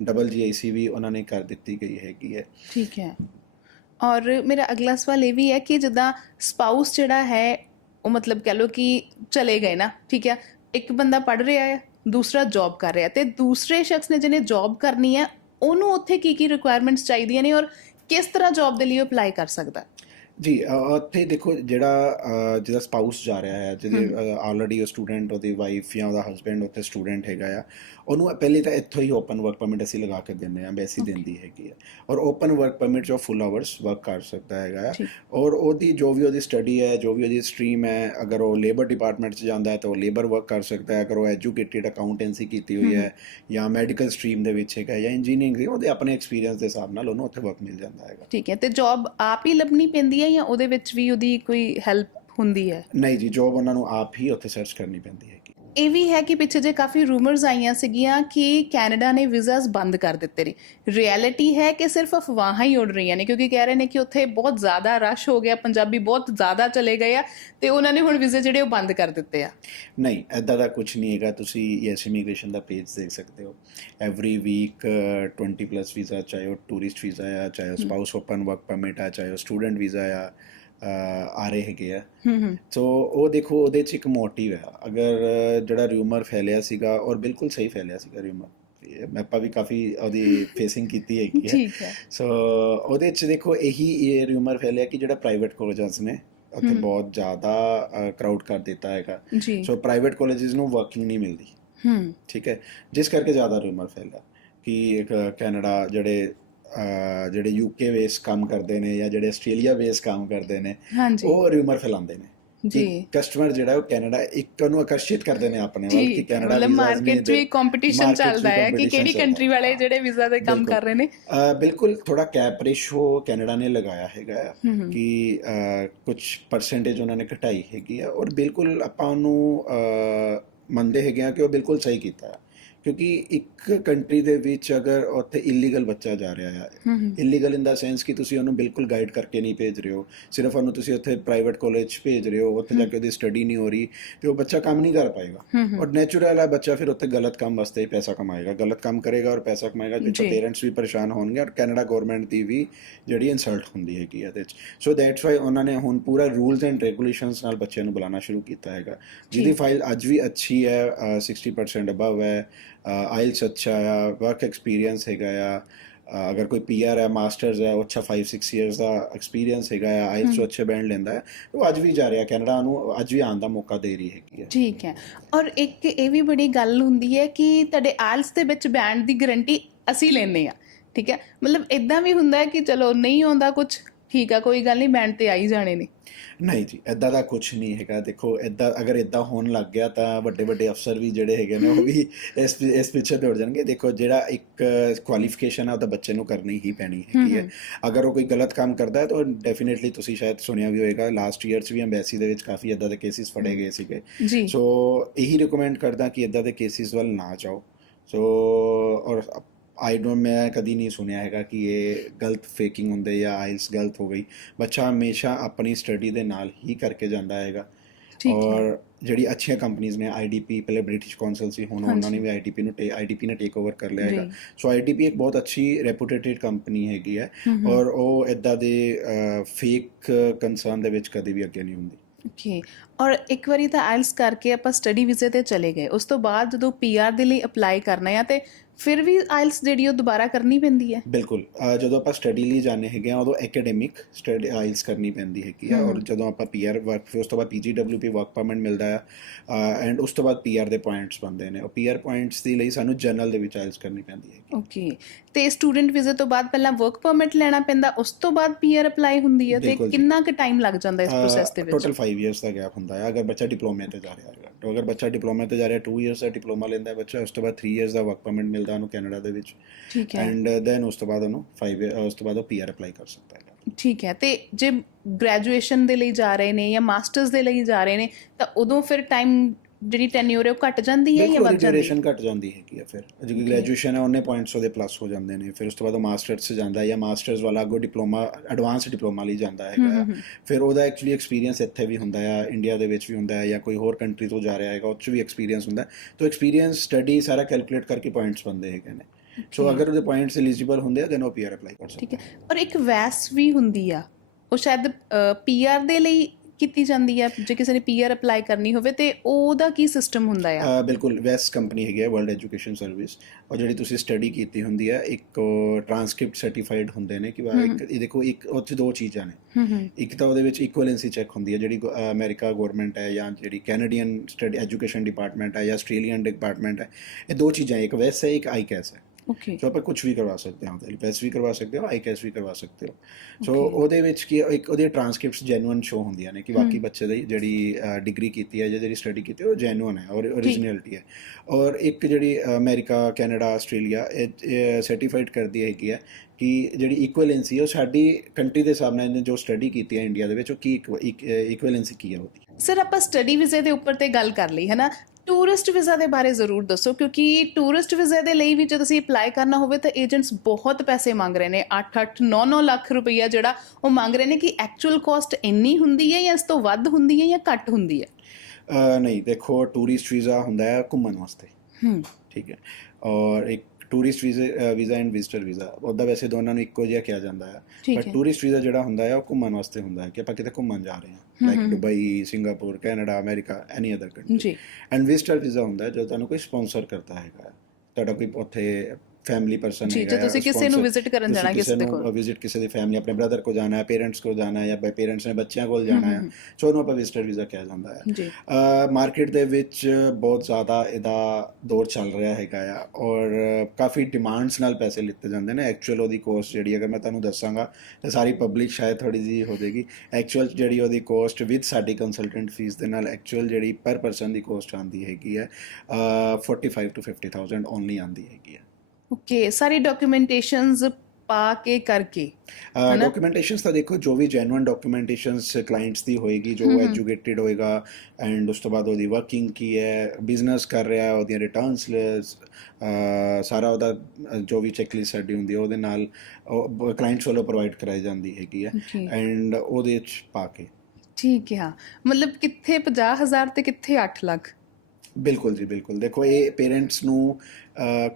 ਡਬਲ GIC ਵੀ ਉਹਨਾਂ ਨੇ ਕਰ ਦਿੱਤੀ ਗਈ ਹੈਗੀ ਹੈ। ਠੀਕ ਹੈ। ਔਰ ਮੇਰਾ ਅਗਲਾ ਸਵਾਲ ਇਹ ਵੀ ਹੈ ਕਿ ਜਿੱਦਾਂ ਸਪਾਊਸ ਜਿਹੜਾ ਹੈ ਉਹ ਮਤਲਬ ਕਹ ਲਓ ਕਿ ਚਲੇ ਗਏ ਨਾ ਠੀਕ ਹੈ ਇੱਕ ਬੰਦਾ ਪੜ ਰਿਹਾ ਹੈ ਦੂਸਰਾ ਜੌਬ ਕਰ ਰਿਹਾ ਤੇ ਦੂਸਰੇ ਸ਼ਖਸ ਨੇ ਜਿਹਨੇ ਜੌਬ ਕਰਨੀ ਹੈ ਉਹਨੂੰ ਉੱਥੇ ਕੀ ਕੀ ਰਿਕੁਆਇਰਮੈਂਟਸ ਚਾਹੀਦੀਆਂ ਨੇ ਔਰ ਕਿਸ ਤਰ੍ਹਾਂ ਜੌਬ ਦੇ ਲਈ ਅਪਲਾਈ ਕਰ ਸਕਦਾ? ਜੀ ਉੱਥੇ ਦੇਖੋ ਜਿਹੜਾ ਜਿਹਦਾ ਸਪਾਊਸ ਜਾ ਰਿਹਾ ਹੈ ਜਿਹਦੇ ਆਲਰੇਡੀ ਉਹ ਸਟੂਡੈਂਟ ਉਹਦੀ ਵਾਈਫ ਜਾਂ ਉਹਦਾ ਹਸਬੈਂਡ ਉੱਥੇ ਸਟੂਡੈਂਟ ਹੈਗਾ ਆ ਉਹਨੂੰ ਪਹਿਲੇ ਤਾਂ ਇੱਥੋਂ ਹੀ ਓਪਨ ਵਰਕ ਪਰਮਿਟ ਅਸੀਂ ਲਗਾ ਕੇ ਦਿੰਦੇ ਆ ਐਮਬੈਸੀ ਦਿੰਦੀ ਹੈਗੀ ਹੈ ਔਰ ਓਪਨ ਵਰਕ ਪਰਮਿਟ ਜੋ ਫੁੱਲ ਆਵਰਸ ਵਰਕ ਕਰ ਸਕਦਾ ਹੈਗਾ ਆ। ਔਰ ਉਹਦੀ ਜੋ ਵੀ ਉਹਦੀ ਸਟੱਡੀ ਹੈ ਜੋ ਵੀ ਉਹਦੀ ਸਟਰੀਮ ਹੈ ਅਗਰ ਉਹ ਲੇਬਰ ਡਿਪਾਰਟਮੈਂਟ 'ਚ ਜਾਂਦਾ ਹੈ ਤਾਂ ਉਹ ਲੇਬਰ ਵਰਕ ਕਰ ਸਕਦਾ ਹੈ। ਅਗਰ ਉਹ ਐਜੂਕੇਟਿਡ ਅਕਾਊਂਟੈਂਸੀ ਕੀਤੀ ਹੋਈ ਹੈ ਜਾਂ ਮੈਡੀਕਲ ਸਟਰੀਮ ਦੇ ਵਿੱਚ ਹੈਗਾ ਜਾਂ ਇੰਜੀਨੀਅਰਿੰਗ ਦੀ ਉਹਦੇ ਆਪਣੇ ਐਕਸਪੀਰੀਅੰਸ ਦੇ ਹਿਸਾਬ ਨਾਲ ਉਹਨੂੰ ਉੱਥੇ ਵਰਕ ਮਿਲ ਜਾਂਦਾ ਹੈਗਾ। ਠੀਕ ਹੈ ਤੇ ਜੌਬ ਆਪ ਹੀ ਲੱਭਣੀ ਪੈਂਦੀ ਹੈ ਜਾਂ ਉਹਦੇ ਵਿੱਚ ਵੀ ਉਹਦੀ ਕੋਈ ਹੈਲਪ ਹੁੰਦੀ ਹੈ? ਨਹੀਂ ਜੀ ਜੋਬ ਉਹਨਾਂ ਨੂੰ ਆਪ ਹੀ ਉੱਥੇ ਸਰਚ ਕਰਨੀ ਪੈਂਦੀ ਹੈਗੀ ਇਹ ਵੀ ਹੈ ਕਿ ਪਿੱਛੇ ਜੇ ਕਾਫੀ ਰੂਮਰਸ ਆਈਆਂ ਸੀਗੀਆਂ ਕਿ ਕੈਨੇਡਾ ਨੇ ਵੀਜ਼ਾਸ ਬੰਦ ਕਰ ਦਿੱਤੇ ਨੇ। ਰਿਐਲਿਟੀ ਹੈ ਕਿ ਸਿਰਫ ਅਫਵਾਹਾਂ ਹੀ ਉੱਡ ਰਹੀਆਂ ਨੇ ਕਿਉਂਕਿ ਕਹਿ ਰਹੇ ਨੇ ਕਿ ਉੱਥੇ ਬਹੁਤ ਜ਼ਿਆਦਾ ਰਸ਼ ਹੋ ਗਿਆ ਪੰਜਾਬੀ ਬਹੁਤ ਜ਼ਿਆਦਾ ਚਲੇ ਗਏ ਆ ਤੇ ਉਹਨਾਂ ਨੇ ਹੁਣ ਵੀਜ਼ੇ ਜਿਹੜੇ ਉਹ ਬੰਦ ਕਰ ਦਿੱਤੇ ਆ। ਨਹੀਂ ਐਦਾਂ ਦਾ ਕੁਝ ਨਹੀਂ ਹੈਗਾ। ਤੁਸੀਂ ਯੈਸ ਇਮੀਗ੍ਰੇਸ਼ਨ ਦਾ ਪੇਜ ਦੇਖ ਸਕਦੇ ਹੋ। ਐਵਰੀ ਵੀਕ 20 ਪਲੱਸ ਵੀਜ਼ਾ ਚਾਹੇ ਉਹ ਟੂਰਿਸਟ ਵੀਜ਼ਾ ਆ ਚਾਹੇ ਉਹ ਸਪਾਊਸ ਓਪਨ ਵਰਕ ਪਰਮਿਟ ਆ ਚਾਹੇ ਉਹ ਸਟੂਡੈਂਟ ਵੀਜ਼ਾ ਆ ਆ ਰਹੇ ਹੈਗੇ ਆ। ਸੋ ਉਹ ਦੇਖੋ ਉਹਦੇ ਚ ਇੱਕ ਮੋਟਿਵ ਹੈ ਅਗਰ ਜਿਹੜਾ ਰਿਊਮਰ ਫੈਲਿਆ ਸੀਗਾ ਔਰ ਬਿਲਕੁਲ ਸਹੀ ਫੈਲਿਆ ਸੀਗਾ ਰਿਊਮਰ ਮੈਂ ਆਪਾਂ ਵੀ ਕਾਫੀ ਉਹਦੀ ਫੇਸਿੰਗ ਕੀਤੀ ਹੈਗੀ ਹੈ ਠੀਕ ਹੈ। ਸੋ ਉਹਦੇ ਚ ਦੇਖੋ ਇਹੀ ਇਹ ਰਿਊਮਰ ਫੈਲਿਆ ਕਿ ਜਿਹੜਾ ਪ੍ਰਾਈਵੇਟ ਕਾਲਜਸ ਨੇ ਉੱਥੇ। ਬਹੁਤ ਜ਼ਿਆਦਾ ਕਰਾਊਡ ਕਰ ਦਿੱਤਾ ਹੈਗਾ। ਸੋ ਪ੍ਰਾਈਵੇਟ ਕਾਲਜਸ ਨੂੰ ਵਰਕਿੰਗ ਨਹੀਂ ਮਿਲਦੀ। ਹੂੰ। ਠੀਕ ਹੈ। ਜਿਸ ਕਰਕੇ ਜ਼ਿਆਦਾ ਰਿਊਮਰ ਫੈਲਿਆ ਕਿ ਇੱਕ ਕੈਨੇਡਾ ਜਿਹੜੇ ਜਿਹੜੇ ਯੂਕੇ ਬੇਸ ਕੰਮ ਕਰਦੇ ਨੇ ਜਾਂ ਜਿਹੜੇ ਆਸਟ੍ਰੇਲੀਆ ਬੇਸ ਕੰਮ ਕਰਦੇ ਨੇ ਉਹ ਰਿਊਮਰ ਫੈਲਾਉਂਦੇ ਨੇ ਜੀ। ਕਸਟਮਰ ਜਿਹੜਾ ਉਹ ਕੈਨੇਡਾ ਇੱਕ ਨੂੰ ਆਕਰਸ਼ਿਤ ਕਰਦੇ ਨੇ ਆਪਣੇ ਵੱਲ ਕਿ ਕੈਨੇਡਾ ਮਤਲਬ ਮਾਰਕੀਟ 'ਚ ਵੀ ਕੰਪੀਟੀਸ਼ਨ ਚੱਲਦਾ ਹੈ ਕਿ ਕਿਹੜੀ ਕੰਟਰੀ ਵਾਲੇ। ਜਿਹੜੇ ਵੀਜ਼ਾ ਦੇ ਕੰਮ। ਕਰ ਰਹੇ ਨੇ? ਬਿਲਕੁਲ ਥੋੜਾ ਕੈਪ ਰੇਸ਼ੋ ਕੈਨੇਡਾ ਨੇ ਲਗਾਇਆ ਹੈਗਾ ਕਿ ਕੁਝ ਪਰਸੈਂਟੇਜ ਉਹਨਾਂ ਨੇ ਘਟਾਈ ਹੈਗੀ ਆ ਔਰ ਬਿਲਕੁਲ ਆਪਾਂ ਉਹਨੂੰ ਮੰਨਦੇ ਹੈਗੇ ਆ ਕਿ ਉਹ ਬਿਲਕੁਲ ਸਹੀ ਕੀਤਾ ਹੈ ਕਿਉਂਕਿ ਇੱਕ ਕੰਟਰੀ ਦੇ ਵਿੱਚ ਅਗਰ ਉੱਥੇ ਇਲੀਗਲ ਬੱਚਾ ਜਾ ਰਿਹਾ ਹੈ ਇਲੀਗਲ ਇਨ ਦਾ ਸੈਂਸ ਕਿ ਤੁਸੀਂ ਉਹਨੂੰ ਬਿਲਕੁਲ ਗਾਈਡ ਕਰਕੇ ਨਹੀਂ ਭੇਜ ਰਹੇ ਹੋ ਸਿਰਫ ਉਹਨੂੰ ਤੁਸੀਂ ਉੱਥੇ ਪ੍ਰਾਈਵੇਟ ਕਾਲਜ ਭੇਜ ਰਹੇ ਹੋ ਉੱਥੇ ਜਾ ਕੇ ਉਹਦੀ ਸਟੱਡੀ ਨਹੀਂ ਹੋ ਰਹੀ ਤੇ ਉਹ ਬੱਚਾ ਕੰਮ ਨਹੀਂ ਕਰ ਪਾਏਗਾ। ਔਰ ਨੈਚੁਰਲ ਹੈ ਬੱਚਾ ਫਿਰ ਉੱਥੇ ਗਲਤ ਕੰਮ ਵਾਸਤੇ ਹੀ ਪੈਸਾ ਕਮਾਏਗਾ ਗਲਤ ਕੰਮ ਕਰੇਗਾ ਔਰ ਪੈਸਾ ਕਮਾਏਗਾ ਜਿਸ ਜੀ। ਪੇਰੈਂਟਸ ਵੀ ਪਰੇਸ਼ਾਨ ਹੋਣਗੇ ਔਰ ਕੈਨੇਡਾ ਗਵਰਨਮੈਂਟ ਦੀ ਵੀ ਜਿਹੜੀ ਇਨਸਲਟ ਹੁੰਦੀ ਹੈਗੀ ਇਹਦੇ ਵਿੱਚ ਸੋ ਦੈਟਸ ਵਾਈ ਉਹਨਾਂ ਨੇ ਹੁਣ ਪੂਰਾ ਰੂਲਸ ਐਂਡ ਰੈਗੂਲੇਸ਼ਨਸ ਨਾਲ ਬੱਚਿਆਂ ਨੂੰ ਬੁਲਾਉਣਾ ਸ਼ੁਰੂ ਕੀਤਾ ਹੈਗਾ। ਜਿਹਦੀ ਫਾਈਲ ਅੱਜ ਵੀ ਅੱਛੀ ਹੈ ਅ, 60% ਅਬਵ ਹੈ ਆਇਲਸ ਅੱਛਾ ਆ ਵਰਕ ਐਕਸਪੀਰੀਅੰਸ ਹੈਗਾ ਆ ਅਗਰ ਕੋਈ ਪੀਆਰ ਹੈ ਮਾਸਟਰਸ ਹੈ ਉਹ ਅੱਛਾ 5 6 ਇਅਰਸ ਦਾ ਐਕਸਪੀਰੀਅੰਸ ਹੈਗਾ ਆ ਆਇਲਸ ਤੋਂ ਅੱਛੇ ਬੈਂਡ ਲੈਂਦਾ ਹੈ ਉਹ ਅੱਜ ਵੀ ਜਾ ਰਿਹਾ ਕੈਨੇਡਾ ਨੂੰ ਅੱਜ ਵੀ ਆਉਣ ਦਾ ਮੌਕਾ ਦੇ ਰਹੀ ਹੈਗੀ ਹੈ ਠੀਕ ਹੈ ਔਰ ਇੱਕ ਇਹ ਵੀ ਬੜੀ ਗੱਲ ਹੁੰਦੀ ਹੈ ਕਿ ਤੁਹਾਡੇ ਆਇਲਸ ਦੇ ਵਿੱਚ ਬੈਂਡ ਦੀ ਗਾਰੰਟੀ ਅਸੀਂ ਲੈਨੇ ਆ ਠੀਕ ਹੈ ਮਤਲਬ ਇਦਾਂ ਵੀ ਹੁੰਦਾ ਹੈ ਕਿ ਚਲੋ ਨਹੀਂ ਆਉਂਦਾ ਕੁਝ ਠੀਕ ਆ ਕੋਈ ਗੱਲ ਨਹੀਂ ਬੈਂਡ ਤੇ ਆ ਹੀ ਜਾਣੇ ਨੇ। ਨਹੀਂ ਜੀ ਐਦਾਂ ਦਾ ਕੁਝ ਨਹੀਂ ਹੈਗਾ। ਦੇਖੋ ਐਦਾਂ ਅਗਰ ਐਦਾਂ ਹੋਣ ਲੱਗ ਗਿਆ ਤਾਂ ਵੱਡੇ ਵੱਡੇ ਅਫਸਰ ਵੀ ਜਿਹੜੇ ਹੈਗੇ ਨੇ ਉਹ ਵੀ ਇਸ ਇਸ ਪਿੱਛੇ ਦੌੜ ਜਾਣਗੇ। ਦੇਖੋ ਜਿਹੜਾ ਇੱਕ ਕੁਆਲੀਫਿਕੇਸ਼ਨ ਆ ਉਹ ਤਾਂ ਬੱਚੇ ਨੂੰ ਕਰਨੀ ਹੀ ਪੈਣੀ ਹੈਗੀ ਹੈ ਅਗਰ ਉਹ ਕੋਈ ਗਲਤ ਕੰਮ ਕਰਦਾ ਹੈ ਤਾਂ ਡੈਫੀਨਿਟਲੀ ਤੁਸੀਂ ਸ਼ਾਇਦ ਸੁਣਿਆ ਵੀ ਹੋਵੇਗਾ ਲਾਸਟ ਈਅਰ 'ਚ ਵੀ ਐਮਬੈਸੀ ਦੇ ਵਿੱਚ ਕਾਫੀ ਐਦਾਂ ਦੇ ਕੇਸਿਸ ਫੜੇ ਗਏ ਸੀਗੇ। ਸੋ ਇਹੀ ਰਿਕਮੈਂਡ ਕਰਦਾ ਕਿ ਐਦਾਂ ਦੇ ਕੇਸਿਸ ਵੱਲ ਨਾ ਜਾਓ। ਸੋ ਔਰ ਆਈ ਡੋਨਟ ਮੈਂ ਕਦੀ ਨਹੀਂ ਸੁਣਿਆ ਹੈਗਾ ਕਿ ਇਹ ਗਲਤ ਫੇਕਿੰਗ ਹੁੰਦੇ ਜਾਂ ਆਇਲਸ ਗਲਤ ਹੋ ਗਈ। ਬੱਚਾ ਹਮੇਸ਼ਾ ਆਪਣੀ ਸਟੱਡੀ ਦੇ ਨਾਲ ਹੀ ਕਰਕੇ ਜਾਂਦਾ ਹੈਗਾ। ਔਰ ਜਿਹੜੀ ਅੱਛੀਆਂ ਕੰਪਨੀਆਂ ਨੇ ਆਈਡੀਪੀ ਪਹਿਲੇ ਬ੍ਰਿਟਿਸ਼ ਕੌਂਸਲ ਸੀ ਹੁਣ ਉਹਨਾਂ। ਨੇ ਵੀ ਆਈਡੀਪੀ ਨੂੰ ਆਈਡੀਪੀ ਨੇ ਟੇਕ ਓਵਰ ਕਰ ਲਿਆ ਹੈਗਾ। ਸੋ ਆਈਡੀਪੀ ਇੱਕ ਬਹੁਤ ਅੱਛੀ ਰੈਪੂਟੇਟਡ ਕੰਪਨੀ ਹੈਗੀ ਹੈ। ਔਰ ਉਹ ਇਦਾਂ ਦੇ ਫੇਕ ਕੰਸਰਨ ਦੇ ਵਿੱਚ ਕਦੇ ਵੀ ਅੱਗੇ ਨਹੀਂ ਹੁੰਦੀ। ਓਕੇ। ਔਰ ਇੱਕ ਵਾਰੀ ਤਾਂ ਆਇਲਸ ਕਰਕੇ ਆਪਾਂ ਸਟੱਡੀ ਵੀਜ਼ੇ ਤੇ ਚਲੇ ਗਏ। ਉਸ ਤੋਂ ਬਾਅਦ ਜਦੋਂ ਪੀਆਰ ਦੇ ਲਈ ਅਪਲਾਈ ਕਰਨਾ ਹੈ ਤੇ ਫਿਰ ਵੀ ਆਇਲਸ ਜਿਹੜੀ ਉਹ ਦੁਬਾਰਾ ਕਰਨੀ ਪੈਂਦੀ ਹੈ? ਬਿਲਕੁਲ। ਜਦੋਂ ਆਪਾਂ ਸਟੱਡੀ ਲਈ ਜਾਂਦੇ ਹੈਗੇ ਆ ਉਦੋਂ ਐਕੈਡੈਮਿਕ ਸਟੱਡੀ ਆਈਲਸ ਕਰਨੀ ਪੈਂਦੀ ਹੈਗੀ ਆ। ਔਰ ਜਦੋਂ ਆਪਾਂ ਪੀਆਰ ਵਰਕ ਫਿਰ ਉਸ ਤੋਂ ਬਾਅਦ ਪੀਜੀਡਬਲਯੂਪੀ ਵਰਕ ਪਰਮਿਟ ਮਿਲਦਾ ਆ। ਐਂਡ ਉਸ ਤੋਂ ਬਾਅਦ ਪੀਆਰ ਦੇ ਪੁਆਇੰਟਸ ਬਣਦੇ ਨੇ। ਉਹ ਪੀਆਰ ਪੁਆਇੰਟਸ ਦੇ ਲਈ ਸਾਨੂੰ ਜਨਰਲ ਦੇ ਵਿੱਚ ਆਈਲਸ ਕਰਨੀ ਪੈਂਦੀ ਹੈ ਓਕੇ ਤੇ ਸਟੂਡੈਂਟ ਵੀਜ਼ੇ ਤੋਂ ਬਾਅਦ ਪਹਿਲਾਂ ਵਰਕ ਪਰਮਿਟ ਲੈਣਾ ਪੈਂਦਾ ਉਸ ਤੋਂ ਬਾਅਦ ਪੀਆਰ ਅਪਲਾਈ ਹੁੰਦੀ ਹੈ? ਤੇ। ਕਿੰਨਾ ਕੁ ਟਾਈਮ ਲੱਗ ਜਾਂਦਾ ਇਸ ਪ੍ਰੋਸੈਸ ਦੇ ਵਿੱਚ? ਟੋਟਲ 5 ਇਅਰਸ ਦਾ ਗੈਪ ਹੁੰਦਾ ਹੈ ਅਗਰ ਬੱਚਾ ਡਿਪਲੋਮੇ ਤੇ ਜਾ ਰਿਹਾ ਹੈ ਤਾਂ ਅਗਰ ਬੱਚਾ ਡਿਪਲੋਮੇ ਤੇ ਜਾ ਰਿਹਾ 2 ਇਅਰਸ ਦਾ ਡਿਪਲੋਮਾ ਲੈਂਦਾ ਹੈ ਬੱਚਾ ਉਸ ਤੋਂ ਬਾਅਦ 3 ਇਅਰਸ ਦਾ ਵਰਕ ਪਰਮਿਟ ਮਿਲਦਾ ਉਹਨੂੰ ਕੈਨੇਡਾ ਦੇ ਵਿੱਚ। ਠੀਕ ਹੈ। ਐਂਡ ਦੈਨ ਉਸ ਤੋਂ ਬਾਅਦ ਉਹਨੂੰ 5 ਉਸ ਤੋਂ ਬਾਅਦ ਉਹ ਪੀਆਰ ਅਪਲਾਈ ਕਰ ਸਕਦਾ ਹੈ। ਠੀਕ ਹੈ। ਤੇ ਜੇ ਗ੍ਰੈਜੂਏਸ਼ਨ ਦੇ ਲਈ ਜਾ ਰਹੇ ਨੇ ਜਾਂ ਮਾਸਟਰਸ ਦੇ ਲਈ ਜਾ ਰਹੇ ਨੇ ਤਾਂ ਉਦੋਂ ਫਿਰ ਟਾਈਮ ਜਿਹੜੀ ਟੈਨਿਓਰ ਹੈ ਉਹ ਘਟ ਜਾਂਦੀ ਹੈ ਜਾਂ ਵੱਧ ਜਾਂਦੀ ਹੈ? ਡਿਊਰੇਸ਼ਨ ਘਟ ਜਾਂਦੀ ਹੈਗੀ ਆ ਫਿਰ। ਜਿਹੜੀ ਗ੍ਰੈਜੂਏਸ਼ਨ ਹੈ ਉਹਨੇ ਪੁਆਇੰਟਸ ਉਹਦੇ ਪਲੱਸ ਹੋ ਜਾਂਦੇ ਨੇ। ਫਿਰ ਉਸ ਤੋਂ ਬਾਅਦ ਉਹ ਮਾਸਟਰਸ 'ਚ ਜਾਂਦਾ ਹੈ ਜਾਂ ਮਾਸਟਰਸ ਵਾਲਾ ਅੱਗੋਂ ਡਿਪਲੋਮਾ ਐਡਵਾਂਸ ਡਿਪਲੋਮਾ ਲਈ ਜਾਂਦਾ ਹੈਗਾ। ਫਿਰ ਉਹਦਾ ਐਕਚੁਅਲੀ ਐਕਸਪੀਰੀਅੰਸ ਇੱਥੇ ਵੀ ਹੁੰਦਾ ਆ ਇੰਡੀਆ ਦੇ ਵਿੱਚ ਵੀ ਹੁੰਦਾ ਹੈ ਜਾਂ ਕੋਈ ਹੋਰ ਕੰਟਰੀ ਤੋਂ ਜਾ ਰਿਹਾ ਹੈਗਾ ਉਹ 'ਚ ਵੀ ਐਕਸਪੀਰੀਅੰਸ ਹੁੰਦਾ ਹੈ। ਤਾਂ ਐਕਸਪੀਰੀਅੰਸ ਸਟੱਡੀ ਸਾਰਾ ਕੈਲਕੂਲੇਟ ਕਰਕੇ ਪੁਆਇੰਟਸ ਬੰਦੇ ਹੈਗੇ ਨੇ। ਸੋ. ਅਗਰ ਉਹਦੇ ਪੁਆਇੰਟਸ ਐਲੀਜੀਬਲ ਹੁੰਦੇ ਆ ਦੈਨ ਉਹ ਪੀਆਰ ਅਪਲਾਈ ਕਰ ਠੀਕ ਸਕਦਾ ਹੈ ਔਰ ਇੱਕ ਵੈਸ ਵੀ ਹੁੰਦੀ ਆ। ਉਹ ਸ਼ਾਇਦ ਪੀਆਰ ਦੇ ਲਈ ਕੀਤੀ ਜਾਂਦੀ ਆ ਜੇ ਕਿਸੇ ਨੇ ਪੀਆਰ ਅਪਲਾਈ ਕਰਨੀ ਹੋਵੇ ਤੇ ਉਹਦਾ ਕੀ ਸਿਸਟਮ ਹੁੰਦਾ ਆ? ਬਿਲਕੁਲ ਵੈਸ ਕੰਪਨੀ ਹੈਗੀ ਹੈ ਵਰਲਡ ਐਜੂਕੇਸ਼ਨ ਸਰਵਿਸ ਔਰ ਜਿਹੜੀ ਤੁਸੀਂ ਸਟੱਡੀ ਕੀਤੀ ਹੁੰਦੀ ਹੈ ਇੱਕ ਟ੍ਰਾਂਸਕ੍ਰਿਪਟ ਸਰਟੀਫਾਈਡ ਹੁੰਦੇ ਨੇ ਕਿ ਵਾ ਇੱਕ ਇਹ ਦੇਖੋ ਇੱਕ ਉਹ 'ਚ ਦੋ ਚੀਜ਼ਾਂ ਨੇ। ਹੂੰ ਹੂੰ ਇੱਕ ਤਾਂ ਉਹਦੇ ਵਿੱਚ ਇਕੁਇਵੈਲੈਂਸੀ ਚੈੱਕ ਹੁੰਦੀ ਹੈ ਜਿਹੜੀ ਅਮਰੀਕਾ ਗਵਰਨਮੈਂਟ ਹੈ ਜਾਂ ਜਿਹੜੀ ਕੈਨੇਡੀਅਨ ਸਟੱਡੀ ਐਜੂਕੇਸ਼ਨ ਡਿਪਾਰਟਮੈਂਟ ਹੈ ਜਾਂ ਆਸਟ੍ਰੇਲੀਅਨ ਡਿਪਾਰਟਮੈਂਟ ਹੈ। ਇਹ ਦੋ ਚੀਜ਼ਾਂ ਇੱਕ ਵੈਸ ਹੈ ਇੱਕ ਆਈਕੈਸ ਹੈ। ਓਕੇ ਸੋ ਆਪਾਂ ਕੁਝ ਵੀ ਕਰਵਾ ਸਕਦੇ ਹਾਂ ਵੈਸ ਵੀ ਕਰਵਾ ਸਕਦੇ ਹੋ ਆਈਕੈਸ ਵੀ ਕਰਵਾ ਸਕਦੇ ਹੋ ਸੋ. ਉਹਦੇ ਵਿੱਚ ਕੀ ਇੱਕ ਉਹਦੇ ਟ੍ਰਾਂਸਕ੍ਰਿਪਟਸ ਜੈਨੂਇਨ ਸ਼ੋ ਹੁੰਦੀਆਂ ਨੇ ਕਿ ਵਾਕਈ ਬੱਚੇ ਦੀ ਜਿਹੜੀ ਡਿਗਰੀ ਕੀਤੀ ਹੈ ਜਾਂ ਜਿਹੜੀ ਸਟੱਡੀ ਕੀਤੀ ਹੈ ਉਹ ਜੈਨੂਇਨ ਹੈ ਔਰ ਓਰੀਜਨੈਲਿਟੀ ਹੈ ਔਰ ਇੱਕ ਜਿਹੜੀ ਅਮਰੀਕਾ ਕੈਨੇਡਾ ਆਸਟ੍ਰੇਲੀਆ ਇਹ ਸਰਟੀਫਾਈਡ ਕਰਦੀ ਹੈਗੀ ਹੈ ਕਿ ਜਿਹੜੀ ਇਕੁਇਵੈਲੈਂਸੀ ਉਹ ਸਾਡੀ ਕੰਟਰੀ ਦੇ ਨਾਲ ਇਹਨੇ ਜੋ ਸਟੱਡੀ ਕੀਤੀ ਹੈ ਇੰਡੀਆ ਦੇ ਵਿੱਚ ਉਹ ਕੀ ਇਕੁਇਵੈਲੈਂਸੀ ਕੀ ਹੈ ਉਹਦੀ ਸਰ ਆਪਾਂ ਸਟੱਡੀ ਵੀਜ਼ੇ ਦੇ ਉੱਪਰ ਤੇ ਗੱਲ ਕਰ ਲਈ ਹੈ ਨਾ ਟੂਰਿਸਟ ਵੀਜ਼ਾ ਦੇ ਬਾਰੇ ਜ਼ਰੂਰ ਦੱਸੋ ਕਿਉਂਕਿ ਟੂਰਿਸਟ ਵੀਜ਼ੇ ਦੇ ਲਈ ਵੀ ਜੇ ਤੁਸੀਂ ਅਪਲਾਈ ਕਰਨਾ ਹੋਵੇ ਤਾਂ ਏਜੰਟਸ ਬਹੁਤ ਪੈਸੇ ਮੰਗ ਰਹੇ ਨੇ। 8-8 9-9 ਲੱਖ ਰੁਪਈਆ ਜਿਹੜਾ ਉਹ ਮੰਗ ਰਹੇ ਨੇ ਕਿ ਐਕਚੁਅਲ ਕਾਸਟ ਇੰਨੀ ਹੁੰਦੀ ਹੈ ਜਾਂ ਇਸ ਤੋਂ ਵੱਧ ਹੁੰਦੀ ਹੈ ਜਾਂ ਘੱਟ ਹੁੰਦੀ ਹੈ? ਨਹੀਂ ਦੇਖੋ ਟੂਰਿਸਟ ਵੀਜ਼ਾ ਹੁੰਦਾ ਹੈ ਘੁੰਮਣ ਵਾਸਤੇ। ਹੂੰ। ਠੀਕ ਹੈ। ਔਰ ਇੱਕ tourist visa visa and visitor visa ਉਹਦਾ ਵੈਸੇ ਦੋਨਾਂ ਨੂੰ ਇੱਕੋ ਜਿਹਾ ਕਿਹਾ ਜਾਂਦਾ ਹੈ। ਬਟ ਟੂਰਿਸਟ ਵੀਜ਼ਾ ਜਿਹੜਾ ਹੁੰਦਾ ਹੈ ਉਹ ਘੁੰਮਣ ਵਾਸਤੇ ਹੁੰਦਾ ਹੈ ਕਿ ਆਪਾਂ ਕਿਤੇ ਘੁੰਮਣ ਜਾ ਰਹੇ ਹਾਂ। Like Dubai Singapore Canada America any other country ਜੀ। ਐਂਡ ਵਿਜ਼ਟਰ ਵੀਜ਼ਾ ਹੁੰਦਾ ਹੈ ਜੋ ਤੁਹਾਨੂੰ ਕੋਈ ਸਪਾਂਸਰ ਕਰਦਾ ਹੈਗਾ। ਤੁਹਾਡਾ ਕੋਈ ਉੱਥੇ ਫੈਮਿਲੀ ਪਰਸਨ ਜੀ ਹੈਗਾ ਜੇ ਤੁਸੀਂ ਕਿਸੇ ਨੂੰ ਵਿਜ਼ਿਟ ਕਰਨ ਜਾਣਾ ਕਿਸੇ ਦੇ ਕੋਲ ਵਿਜ਼ਿਟ ਕਿਸੇ ਦੀ ਫੈਮਿਲੀ ਆਪਣੇ ਬ੍ਰਦਰ ਕੋਲ ਜਾਣਾ ਹੈ ਪੇਰੈਂਟਸ ਕੋਲ ਜਾਣਾ ਹੈ ਜਾਂ ਪੇਰੈਂਟਸ ਨੇ ਬੱਚਿਆਂ ਕੋਲ ਜਾਣਾ ਹੈ ਸੋ ਉਹਨੂੰ ਆਪਾਂ ਵਿਜ਼ਟਰ ਵੀਜ਼ਾ ਕਿਹਾ ਜਾਂਦਾ ਹੈ ਜੀ ਮਾਰਕੀਟ ਦੇ ਵਿੱਚ ਬਹੁਤ ਜ਼ਿਆਦਾ ਇਹਦਾ ਦੌਰ ਚੱਲ ਰਿਹਾ ਹੈਗਾ ਆ ਔਰ ਕਾਫੀ ਡਿਮਾਂਡਸ ਨਾਲ ਪੈਸੇ ਲਿੱਤੇ ਜਾਂਦੇ ਨੇ ਐਕਚੁਅਲ ਉਹਦੀ ਕੋਸਟ ਜਿਹੜੀ ਅਗਰ ਮੈਂ ਤੁਹਾਨੂੰ ਦੱਸਾਂਗਾ ਤਾਂ ਸਾਰੀ ਪਬਲਿਕ ਸ਼ਾਇਦ ਥੋੜੀ ਜੀ ਹੋ ਜਾਏਗੀ ਐਕਚੁਅਲ ਜਿਹੜੀ ਉਹਦੀ ਕੋਸਟ ਵਿਦ ਸਾਡੀ ਕੰਸਲਟੈਂਟ ਫੀਸ ਦੇ ਨਾਲ ਐਕਚੁਅਲ ਜਿਹੜੀ ਪਰ ਪਰਸਨ ਦੀ ਕੋਸਟ ਆਂਦੀ ਹੈਗੀ ਹੈ ਅ, 45 ਟੂ 50000 ਓਨਲੀ ਆਂਦੀ ਹੈਗੀ ਹੈ ਓਕੇ ਸਾਰੀ ਡਾਕੂਮੈਂਟੇਸ਼ਨਸ ਪਾ ਕੇ ਕਰਕੇ? ਡਾਕੂਮੈਂਟੇਸ਼ਨਸ ਤਾਂ ਦੇਖੋ ਜੋ ਵੀ ਜੈਨੂਇਨ ਡਾਕੂਮੈਂਟੇਸ਼ਨਸ ਕਲਾਇੰਟਸ ਦੀ ਹੋਏਗੀ ਜੋ। ਐਜੂਕੇਟਿਡ ਹੋਏਗਾ ਐਂਡ ਉਸ ਤੋਂ ਬਾਅਦ ਉਹਦੀ ਵਰਕਿੰਗ ਕੀ ਹੈ ਬਿਜ਼ਨਸ ਕਰ ਰਿਹਾ ਹੈ ਉਹਦੀਆਂ ਰਿਟਰਨਸ ਸਾਰਾ ਉਹਦਾ ਜੋ ਵੀ ਚੈੱਕਲਿਸਟ ਸਾਡੀ ਹੁੰਦੀ ਹੈ ਉਹਦੇ ਨਾਲ ਕਲਾਇੰਟਸ ਵੱਲੋਂ ਪ੍ਰੋਵਾਈਡ ਕਰਾਈ ਜਾਂਦੀ ਹੈਗੀ ਹੈ ਐਂਡ ਉਹਦੇ ਵਿੱਚ ਪਾ ਕੇ ਠੀਕ ਹੈ ਮਤਲਬ ਕਿੱਥੇ 50000 ਤੇ ਕਿੱਥੇ 8 ਲੱਖ ਬਿਲਕੁਲ ਜੀ ਬਿਲਕੁਲ। ਦੇਖੋ ਇਹ ਪੇਰੈਂਟਸ ਨੂੰ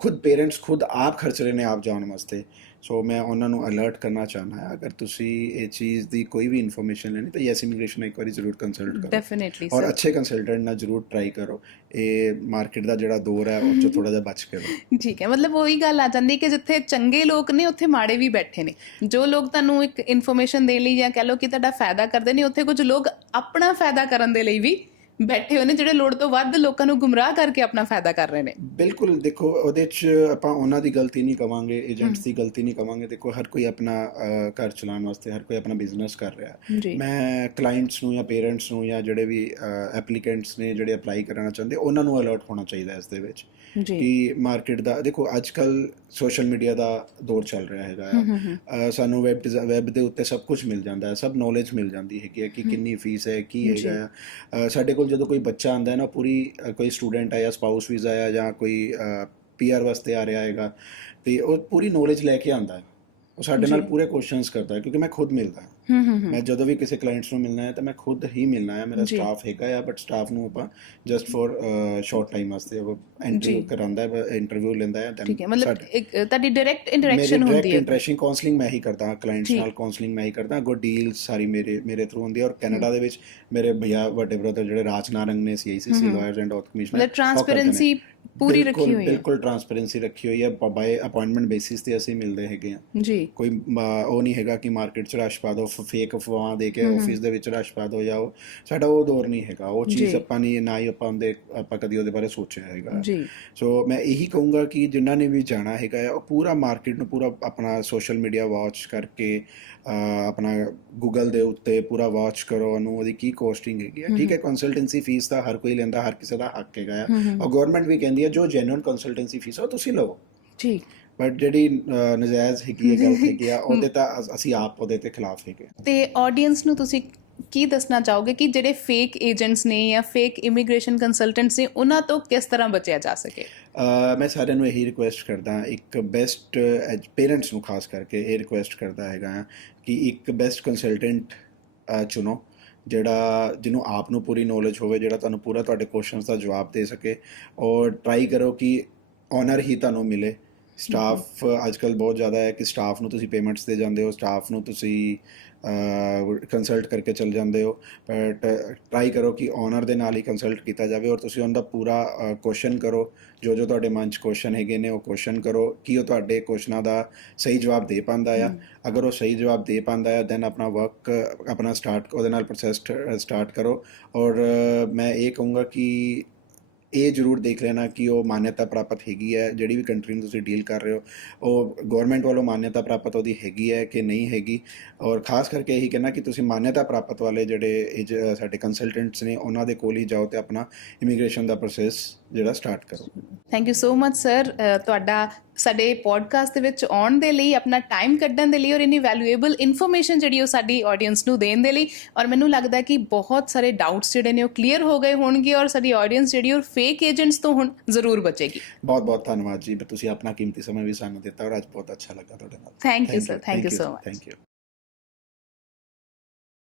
ਖੁਦ ਪੇਰੈਂਟਸ ਖੁਦ ਆਪ ਖਰਚ ਰਹੇ ਨੇ ਆਪ ਜਾਣ ਵਾਸਤੇ। ਸੋ ਮੈਂ ਉਹਨਾਂ ਨੂੰ ਅਲਰਟ ਕਰਨਾ ਚਾਹਨਾ ਹੈ ਅਗਰ ਤੁਸੀਂ ਇਹ ਚੀਜ਼ ਦੀ ਕੋਈ ਵੀ ਇਨਫੋਰਮੇਸ਼ਨ ਲੈਣੀ ਤਾਂ ਯੈਸ ਇਮੀਗ੍ਰੇਸ਼ਨ ਇੱਕ ਵਾਰੀ ਜ਼ਰੂਰ ਕੰਸਲਟ ਕਰੋ। ਡੈਫੀਨਿਟਲੀ ਔਰ ਅੱਛੇ ਕੰਸਲਟੈਂਟ ਨਾਲ ਜ਼ਰੂਰ ਟਰਾਈ ਕਰੋ। ਇਹ ਮਾਰਕੀਟ ਦਾ ਜਿਹੜਾ ਦੌਰ ਹੈ ਉਹ 'ਚੋਂ ਥੋੜਾ ਜਿਹਾ ਬਚ ਕੇ ਰਹੋ। ਠੀਕ ਹੈ ਮਤਲਬ ਉਹੀ ਗੱਲ ਆ ਜਾਂਦੀ ਕਿ ਜਿੱਥੇ ਚੰਗੇ ਲੋਕ ਨੇ ਉੱਥੇ ਮਾੜੇ ਵੀ ਬੈਠੇ ਨੇ। ਜੋ ਲੋਕ ਤੁਹਾਨੂੰ ਇੱਕ ਇਨਫੋਰਮੇਸ਼ਨ ਦੇਣ ਲਈ ਜਾਂ ਕਹ ਲਓ ਕਿ ਤੁਹਾਡਾ ਫਾਇਦਾ ਕਰਦੇ ਨੇ ਉੱਥੇ ਕੁਝ ਲੋਕ ਆਪਣਾ ਫਾਇਦਾ ਕਰਨ ਦੇ ਲਈ ਵੀ ਬੈਠੇ ਹੋਏ ਨੇ ਜਿਹੜੇ ਲੋੜ ਤੋਂ ਵੱਧ ਲੋਕਾਂ ਨੂੰ ਗੁੰਮਰਾਹ ਕਰਕੇ ਆਪਣਾ ਫਾਇਦਾ ਕਰ ਰਹੇ ਨੇ। ਬਿਲਕੁਲ ਦੇਖੋ ਉਹਦੇ 'ਚ ਆਪਾਂ ਉਹਨਾਂ ਦੀ ਗਲਤੀ ਨਹੀਂ ਕਵਾਂਗੇ ਏਜੰਟਸ ਦੀ ਗਲਤੀ ਨਹੀਂ ਕਵਾਂਗੇ। ਦੇਖੋ ਹਰ ਕੋਈ ਆਪਣਾ ਘਰ ਚਲਾਉਣ ਵਾਸਤੇ ਹਰ ਕੋਈ ਆਪਣਾ ਬਿਜ਼ਨਸ ਕਰ ਰਿਹਾ। ਮੈਂ ਕਲਾਇੰਟਸ ਨੂੰ ਜਾਂ ਪੇਰੈਂਟਸ ਨੂੰ ਜਾਂ ਜਿਹੜੇ ਵੀ ਐਪਲੀਕੈਂਟਸ ਨੇ ਜਿਹੜੇ ਅਪਲਾਈ ਕਰਨਾ ਚਾਹੁੰਦੇ ਉਹਨਾਂ ਨੂੰ ਅਲਰਟ ਹੋਣਾ ਚਾਹੀਦਾ ਇਸ ਦੇ ਵਿੱਚ ਕਿ ਮਾਰਕੀਟ ਦਾ ਦੇਖੋ ਅੱਜ ਕੱਲ ਸੋਸ਼ਲ ਮੀਡੀਆ ਦਾ ਦੌਰ ਚੱਲ ਰਿਹਾ ਹੈਗਾ ਸਾਨੂੰ ਵੈਬ ਵੈਬ ਦੇ ਉੱਤੇ ਸਭ ਕੁਝ ਮਿਲ ਜਾਂਦਾ ਹੈ ਸਭ ਨੌਲੇਜ ਮਿਲ ਜਾਂਦੀ ਹੈਗੀ ਹੈ ਕਿ ਕਿੰਨੀ ਫੀਸ ਹੈ ਕੀ। ਹੈਗਾ ਸਾਡੇ ਕੋਲ ਜਦੋਂ ਕੋਈ ਬੱਚਾ ਆਂਦਾ ਹੈ ਨਾ ਪੂਰੀ ਕੋਈ ਸਟੂਡੈਂਟ ਆ ਜਾਂ ਸਪਾਊਸ ਵੀਜ਼ਾ ਆ ਜਾਂ ਕੋਈ ਪੀਆਰ ਵਾਸਤੇ ਆ ਰਿਹਾ ਹੈਗਾ, ਤੇ ਉਹ ਪੂਰੀ ਨੌਲੇਜ ਲੈ ਕੇ ਆਂਦਾ ਹੈ। ਉਹ ਸਾਡੇ ਨਾਲ। ਪੂਰੇ ਕੁਐਸਚਨਸ ਕਰਦਾ ਹੈ ਕਿਉਂਕਿ ਮੈਂ ਖੁਦ ਮਿਲਦਾ ਹਾਂ ਹੂੰ ਹੂੰ ਹੂੰ ਮੈਂ ਜਦੋਂ ਵੀ ਕਿਸੇ ਕਲਾਇੰਟਸ ਨੂੰ ਮਿਲਣਾ ਹੈ ਤਾਂ ਮੈਂ ਖੁਦ ਹੀ ਮਿਲਣਾ ਹੈ ਮੇਰਾ। ਸਟਾਫ ਹੈਗਾ ਆ ਬਟ ਸਟਾਫ ਨੂੰ ਆਪਾਂ ਜਸਟ ਫॉर ਸ਼ਾਰਟ ਟਾਈਮ ਵਾਸਤੇ ਉਹ ਐਂਟਰੀ। ਕਰਾਂਦਾ ਹੈ ਇੰਟਰਵਿਊ ਲੈਂਦਾ ਹੈ ਠੀਕ ਹੈ ਮਤਲਬ ਇੱਕ ਤੁਹਾਡੀ ਡਾਇਰੈਕਟ ਇੰਟਰੈਕਸ਼ਨ ਡਾਇਰੈਕਟ ਹੁੰਦੀ ਹੈ ਇੰਟਰੈਕਸ਼ਨ ਕਾਉਂਸਲਿੰਗ ਮੈਂ ਹੀ ਕਰਦਾ ਕਲਾਇੰਟਸ ਠੀਕ। ਨਾਲ ਕਾਉਂਸਲਿੰਗ ਮੈਂ ਹੀ ਕਰਦਾ ਗੁੱਡ ਡੀਲ ਸਾਰੀ ਮੇਰੇ ਮੇਰੇ ਥਰੂ ਹੁੰਦੀ ਹੈ ਔਰ ਕੈਨੇਡਾ ਦੇ ਵਿੱਚ ਮੇਰੇ ਭਈਆ ਵੱਡੇ ਬ੍ਰਦਰ ਜਿਹੜੇ ਰਾਜ ਨਾਰੰਗ ਨੇ CICC. Lawyers and oath commissioner ਮਤਲਬ ਟ੍ਰਾਂਸਪੇਰੈਂਸੀ ਪੂਰੀ ਰੱਖੀ ਹੋਈ ਹੈ ਬਿਲਕੁਲ ਟ੍ਰਾਂਸਪੇਰੈਂਸੀ ਰੱਖੀ ਹੋਈ ਹੈ ਬਾਈ ਅਪਾਇੰਟਮੈਂਟ ਬੇਸਿਸ ਤੇ ਅਸੀਂ ਮਿਲਦੇ ਹੈਗੇ ਆ। ਜੀ। ਕੋਈ ਉਹ ਨਹੀਂ ਹੈਗਾ ਕਿ ਮਾਰਕੀਟ 'ਚ ਰਸ਼ ਪਾ ਦੋ ਫੇਕ ਅਫਵਾਹਾਂ ਦੇ ਕੇ। ਆਫਿਸ ਦੇ ਵਿੱਚ ਰਸ਼ ਪਾ ਦੋ ਜਾਓ ਸਾਡਾ ਉਹ ਦੌਰ ਨਹੀਂ ਹੈਗਾ। ਉਹ ਚੀਜ਼। ਆਪਾਂ ਨਹੀਂ ਨਾ ਹੀ ਆਪਾਂ ਉਹਦੇ ਆਪਾਂ ਕਦੀ ਉਹਦੇ ਬਾਰੇ ਸੋਚਿਆ ਹੈਗਾ। ਜੀ। ਸੋ ਮੈਂ ਇਹੀ ਕਹੂੰਗਾ ਕਿ ਜਿਨ੍ਹਾਂ ਨੇ ਵੀ ਜਾਣਾ ਹੈਗਾ ਉਹ ਪੂਰਾ ਮਾਰਕੀਟ ਨੂੰ ਪੂਰਾ ਆਪਣਾ ਸੋਸ਼ਲ ਮੀਡੀਆ ਵਾਚ ਕਰਕੇ ਆਪਣਾ ਗੂਗਲ ਦੇ ਉੱਤੇ ਪੂਰਾ ਵਾਚ ਕਰੋ ਉਹਨੂੰ ਉਹਦੀ ਕੀ ਕੋਸਟਿੰਗ ਹੈਗੀ ਆ। ਠੀਕ ਹੈ ਕੰਸਲਟੈਂਸੀ ਫੀਸ ਤਾਂ ਹਰ ਕੋਈ ਲੈਂਦਾ ਹਰ ਕਿਸੇ ਦਾ ਹੱਕ ਹੈਗਾ ਹੂੰ ਹੂੰ ਔਰ ਗਵਰਨਮੈਂਟ ਵੀ ਕਹਿੰਦੀ ਹੈ ਜੋ ਜੈਨੂਇਨ ਕੰਸਲਟੈਂਸੀ ਫੀਸ ਉਹ ਤੁਸੀਂ ਲਵੋ। ਠੀਕ। ਬਟ ਜਿਹੜੀ ਨਜਾਇਜ਼ ਹੈਗੀ ਹੈ ਗਲਤ ਹੈਗੀ ਆ ਉਹਦੇ ਤਾਂ ਅਸੀਂ ਆਪ ਉਹਦੇ ਤੇ ਖਿਲਾਫ ਹੈਗੇ ਤੇ ਆਡੀਅנס ਨੂੰ ਤੁਸੀਂ ਕੀ ਦੱਸਣਾ ਚਾਹੋਗੇ ਕਿ ਜਿਹੜੇ ਫੇਕ ਏਜੰਟਸ ਨੇ ਜਾਂ ਫੇਕ ਇਮੀਗ੍ਰੇਸ਼ਨ ਕੰਸਲਟੈਂਟਸ ਨੇ ਉਹਨਾਂ ਤੋਂ ਕਿਸ ਤਰ੍ਹਾਂ ਬਚਿਆ ਜਾ ਸਕੇ? ਮੈਂ ਸਾਰਿਆਂ ਨੂੰ ਇਹੀ ਰਿਕੁਐਸਟ ਕਰਦਾ ਇੱਕ ਬੈਸਟ ਪੇਰੈਂਟਸ ਨੂੰ ਖਾਸ ਕਰਕੇ ਇਹ ਰਿਕੁਐਸਟ ਕਰਦਾ ਹੈਗਾ ਕਿ ਇੱਕ ਬੈਸਟ ਕੰਸਲਟੈਂਟ ਚੁਣੋ ਜਿਹੜਾ ਜਿਹਨੂੰ ਆਪ ਨੂੰ ਪੂਰੀ ਨੌਲੇਜ ਹੋਵੇ ਜਿਹੜਾ ਤੁਹਾਨੂੰ ਪੂਰਾ ਤੁਹਾਡੇ ਕੁਐਸਚਨਸ ਦਾ ਜਵਾਬ ਦੇ ਸਕੇ ਔਰ ਟਰਾਈ ਕਰੋ ਕਿ ਓਨਰ ਹੀ ਤੁਹਾਨੂੰ ਮਿਲੇ। ਸਟਾਫ ਅੱਜਕੱਲ ਬਹੁਤ ਜ਼ਿਆਦਾ ਹੈ ਕਿ ਸਟਾਫ ਨੂੰ ਤੁਸੀਂ ਪੇਮੈਂਟਸ ਦੇ ਜਾਂਦੇ ਹੋ ਸਟਾਫ ਨੂੰ ਤੁਸੀਂ ਕੰਸਲਟ ਕਰਕੇ ਚਲ ਜਾਂਦੇ ਹੋ। ਬਟ ਟਰਾਈ ਕਰੋ ਕਿ ਓਨਰ ਦੇ ਨਾਲ ਹੀ ਕੰਸਲਟ ਕੀਤਾ ਜਾਵੇ ਔਰ ਤੁਸੀਂ ਉਹਦਾ ਪੂਰਾ ਕੁਐਸਚਨ ਕਰੋ। ਜੋ ਜੋ ਤੁਹਾਡੇ ਮਨ 'ਚ ਕੁਐਸਚਨ ਹੈਗੇ ਨੇ ਉਹ ਕੁਐਸਚਨ ਕਰੋ। ਕਿ ਉਹ ਤੁਹਾਡੇ ਕੁਐਸਚਨਾਂ ਦਾ ਸਹੀ ਜਵਾਬ ਦੇ ਪਾਉਂਦਾ ਆ? ਅਗਰ ਉਹ ਸਹੀ ਜਵਾਬ ਦੇ ਪਾਉਂਦਾ ਹੈ ਦੈਨ ਆਪਣਾ ਵਰਕ ਆਪਣਾ ਸਟਾਰਟ ਉਹਦੇ ਨਾਲ ਪ੍ਰੋਸੈਸ ਸਟਾਰਟ ਕਰੋ। ਔਰ ਮੈਂ ਇਹ ਕਹੂੰਗਾ ਕਿ ਇਹ ਜ਼ਰੂਰ ਦੇਖ ਲੈਣਾ ਕਿ ਉਹ ਮਾਨਤਾ ਪ੍ਰਾਪਤ ਹੈਗੀ ਹੈ, ਜਿਹੜੀ ਵੀ ਕੰਟਰੀ ਨੂੰ ਤੁਸੀਂ ਡੀਲ ਕਰ ਰਹੇ ਹੋ, ਉਹ ਗਵਰਨਮੈਂਟ ਵੱਲੋਂ ਮਾਨਤਾ ਪ੍ਰਾਪਤ ਉਹਦੀ ਹੈਗੀ ਹੈ ਕਿ ਨਹੀਂ ਹੈਗੀ? ਔਰ ਖਾਸ ਕਰਕੇ ਇਹੀ ਕਹਿਣਾ ਕਿ ਤੁਸੀਂ ਮਾਨਤਾ ਪ੍ਰਾਪਤ ਵਾਲੇ ਜਿਹੜੇ ਸਾਡੇ ਕੰਸਲਟੈਂਟਸ ਨੇ, ਉਹਨਾਂ ਦੇ ਕੋਲ ਹੀ ਜਾਓ ਤੇ ਆਪਣਾ ਇਮੀਗ੍ਰੇਸ਼ਨ ਦਾ ਪ੍ਰੋਸੈਸ ਜਿਹੜਾ ਸਟਾਰਟ ਕਰੋ। Thank you so much sir ਤੁਹਾਡਾ, ਸਾਡੇ ਪੋਡਕਾਸਟ ਦੇ ਵਿੱਚ ਆਉਣ ਦੇ ਲਈ, ਆਪਣਾ ਟਾਈਮ ਕੱਢਣ ਦੇ ਲਈ ਔਰ ਇਨੀ ਵੈਲਿਊਏਬਲ ਇਨਫੋਰਮੇਸ਼ਨ ਜਿਹੜੀ ਉਹ ਸਾਡੀ ਆਡੀਅנס ਨੂੰ ਦੇਣ ਦੇ ਲਈ ਔਰ ਮੈਨੂੰ ਲੱਗਦਾ ਕਿ ਬਹੁਤ ਸਾਰੇ ਡਾਊਟਸ ਜਿਹੜੇ ਨੇ ਉਹ ਕਲੀਅਰ ਹੋ ਗਏ ਹੋਣਗੇ ਔਰ ਸਾਡੀ ਆਡੀਅנס ਜਿਹੜੀ ਉਹ ਫੇਕ ਏਜੰਟਸ ਤੋਂ ਹੁਣ ਜ਼ਰੂਰ ਬਚੇਗੀ। ਬਹੁਤ ਬਹੁਤ ਧੰਨਵਾਦ ਜੀ ਤੁਸੀਂ ਆਪਣਾ ਕੀਮਤੀ ਸਮਾਂ ਵੀ ਸਾਨੂੰ ਦਿੱਤਾ ਔਰ ਅੱਜ ਬਹੁਤ ਅੱਛਾ ਲੱਗਾ ਤੁਹਾਡੇ ਨਾਲ। Thank you sir thank you so much thank you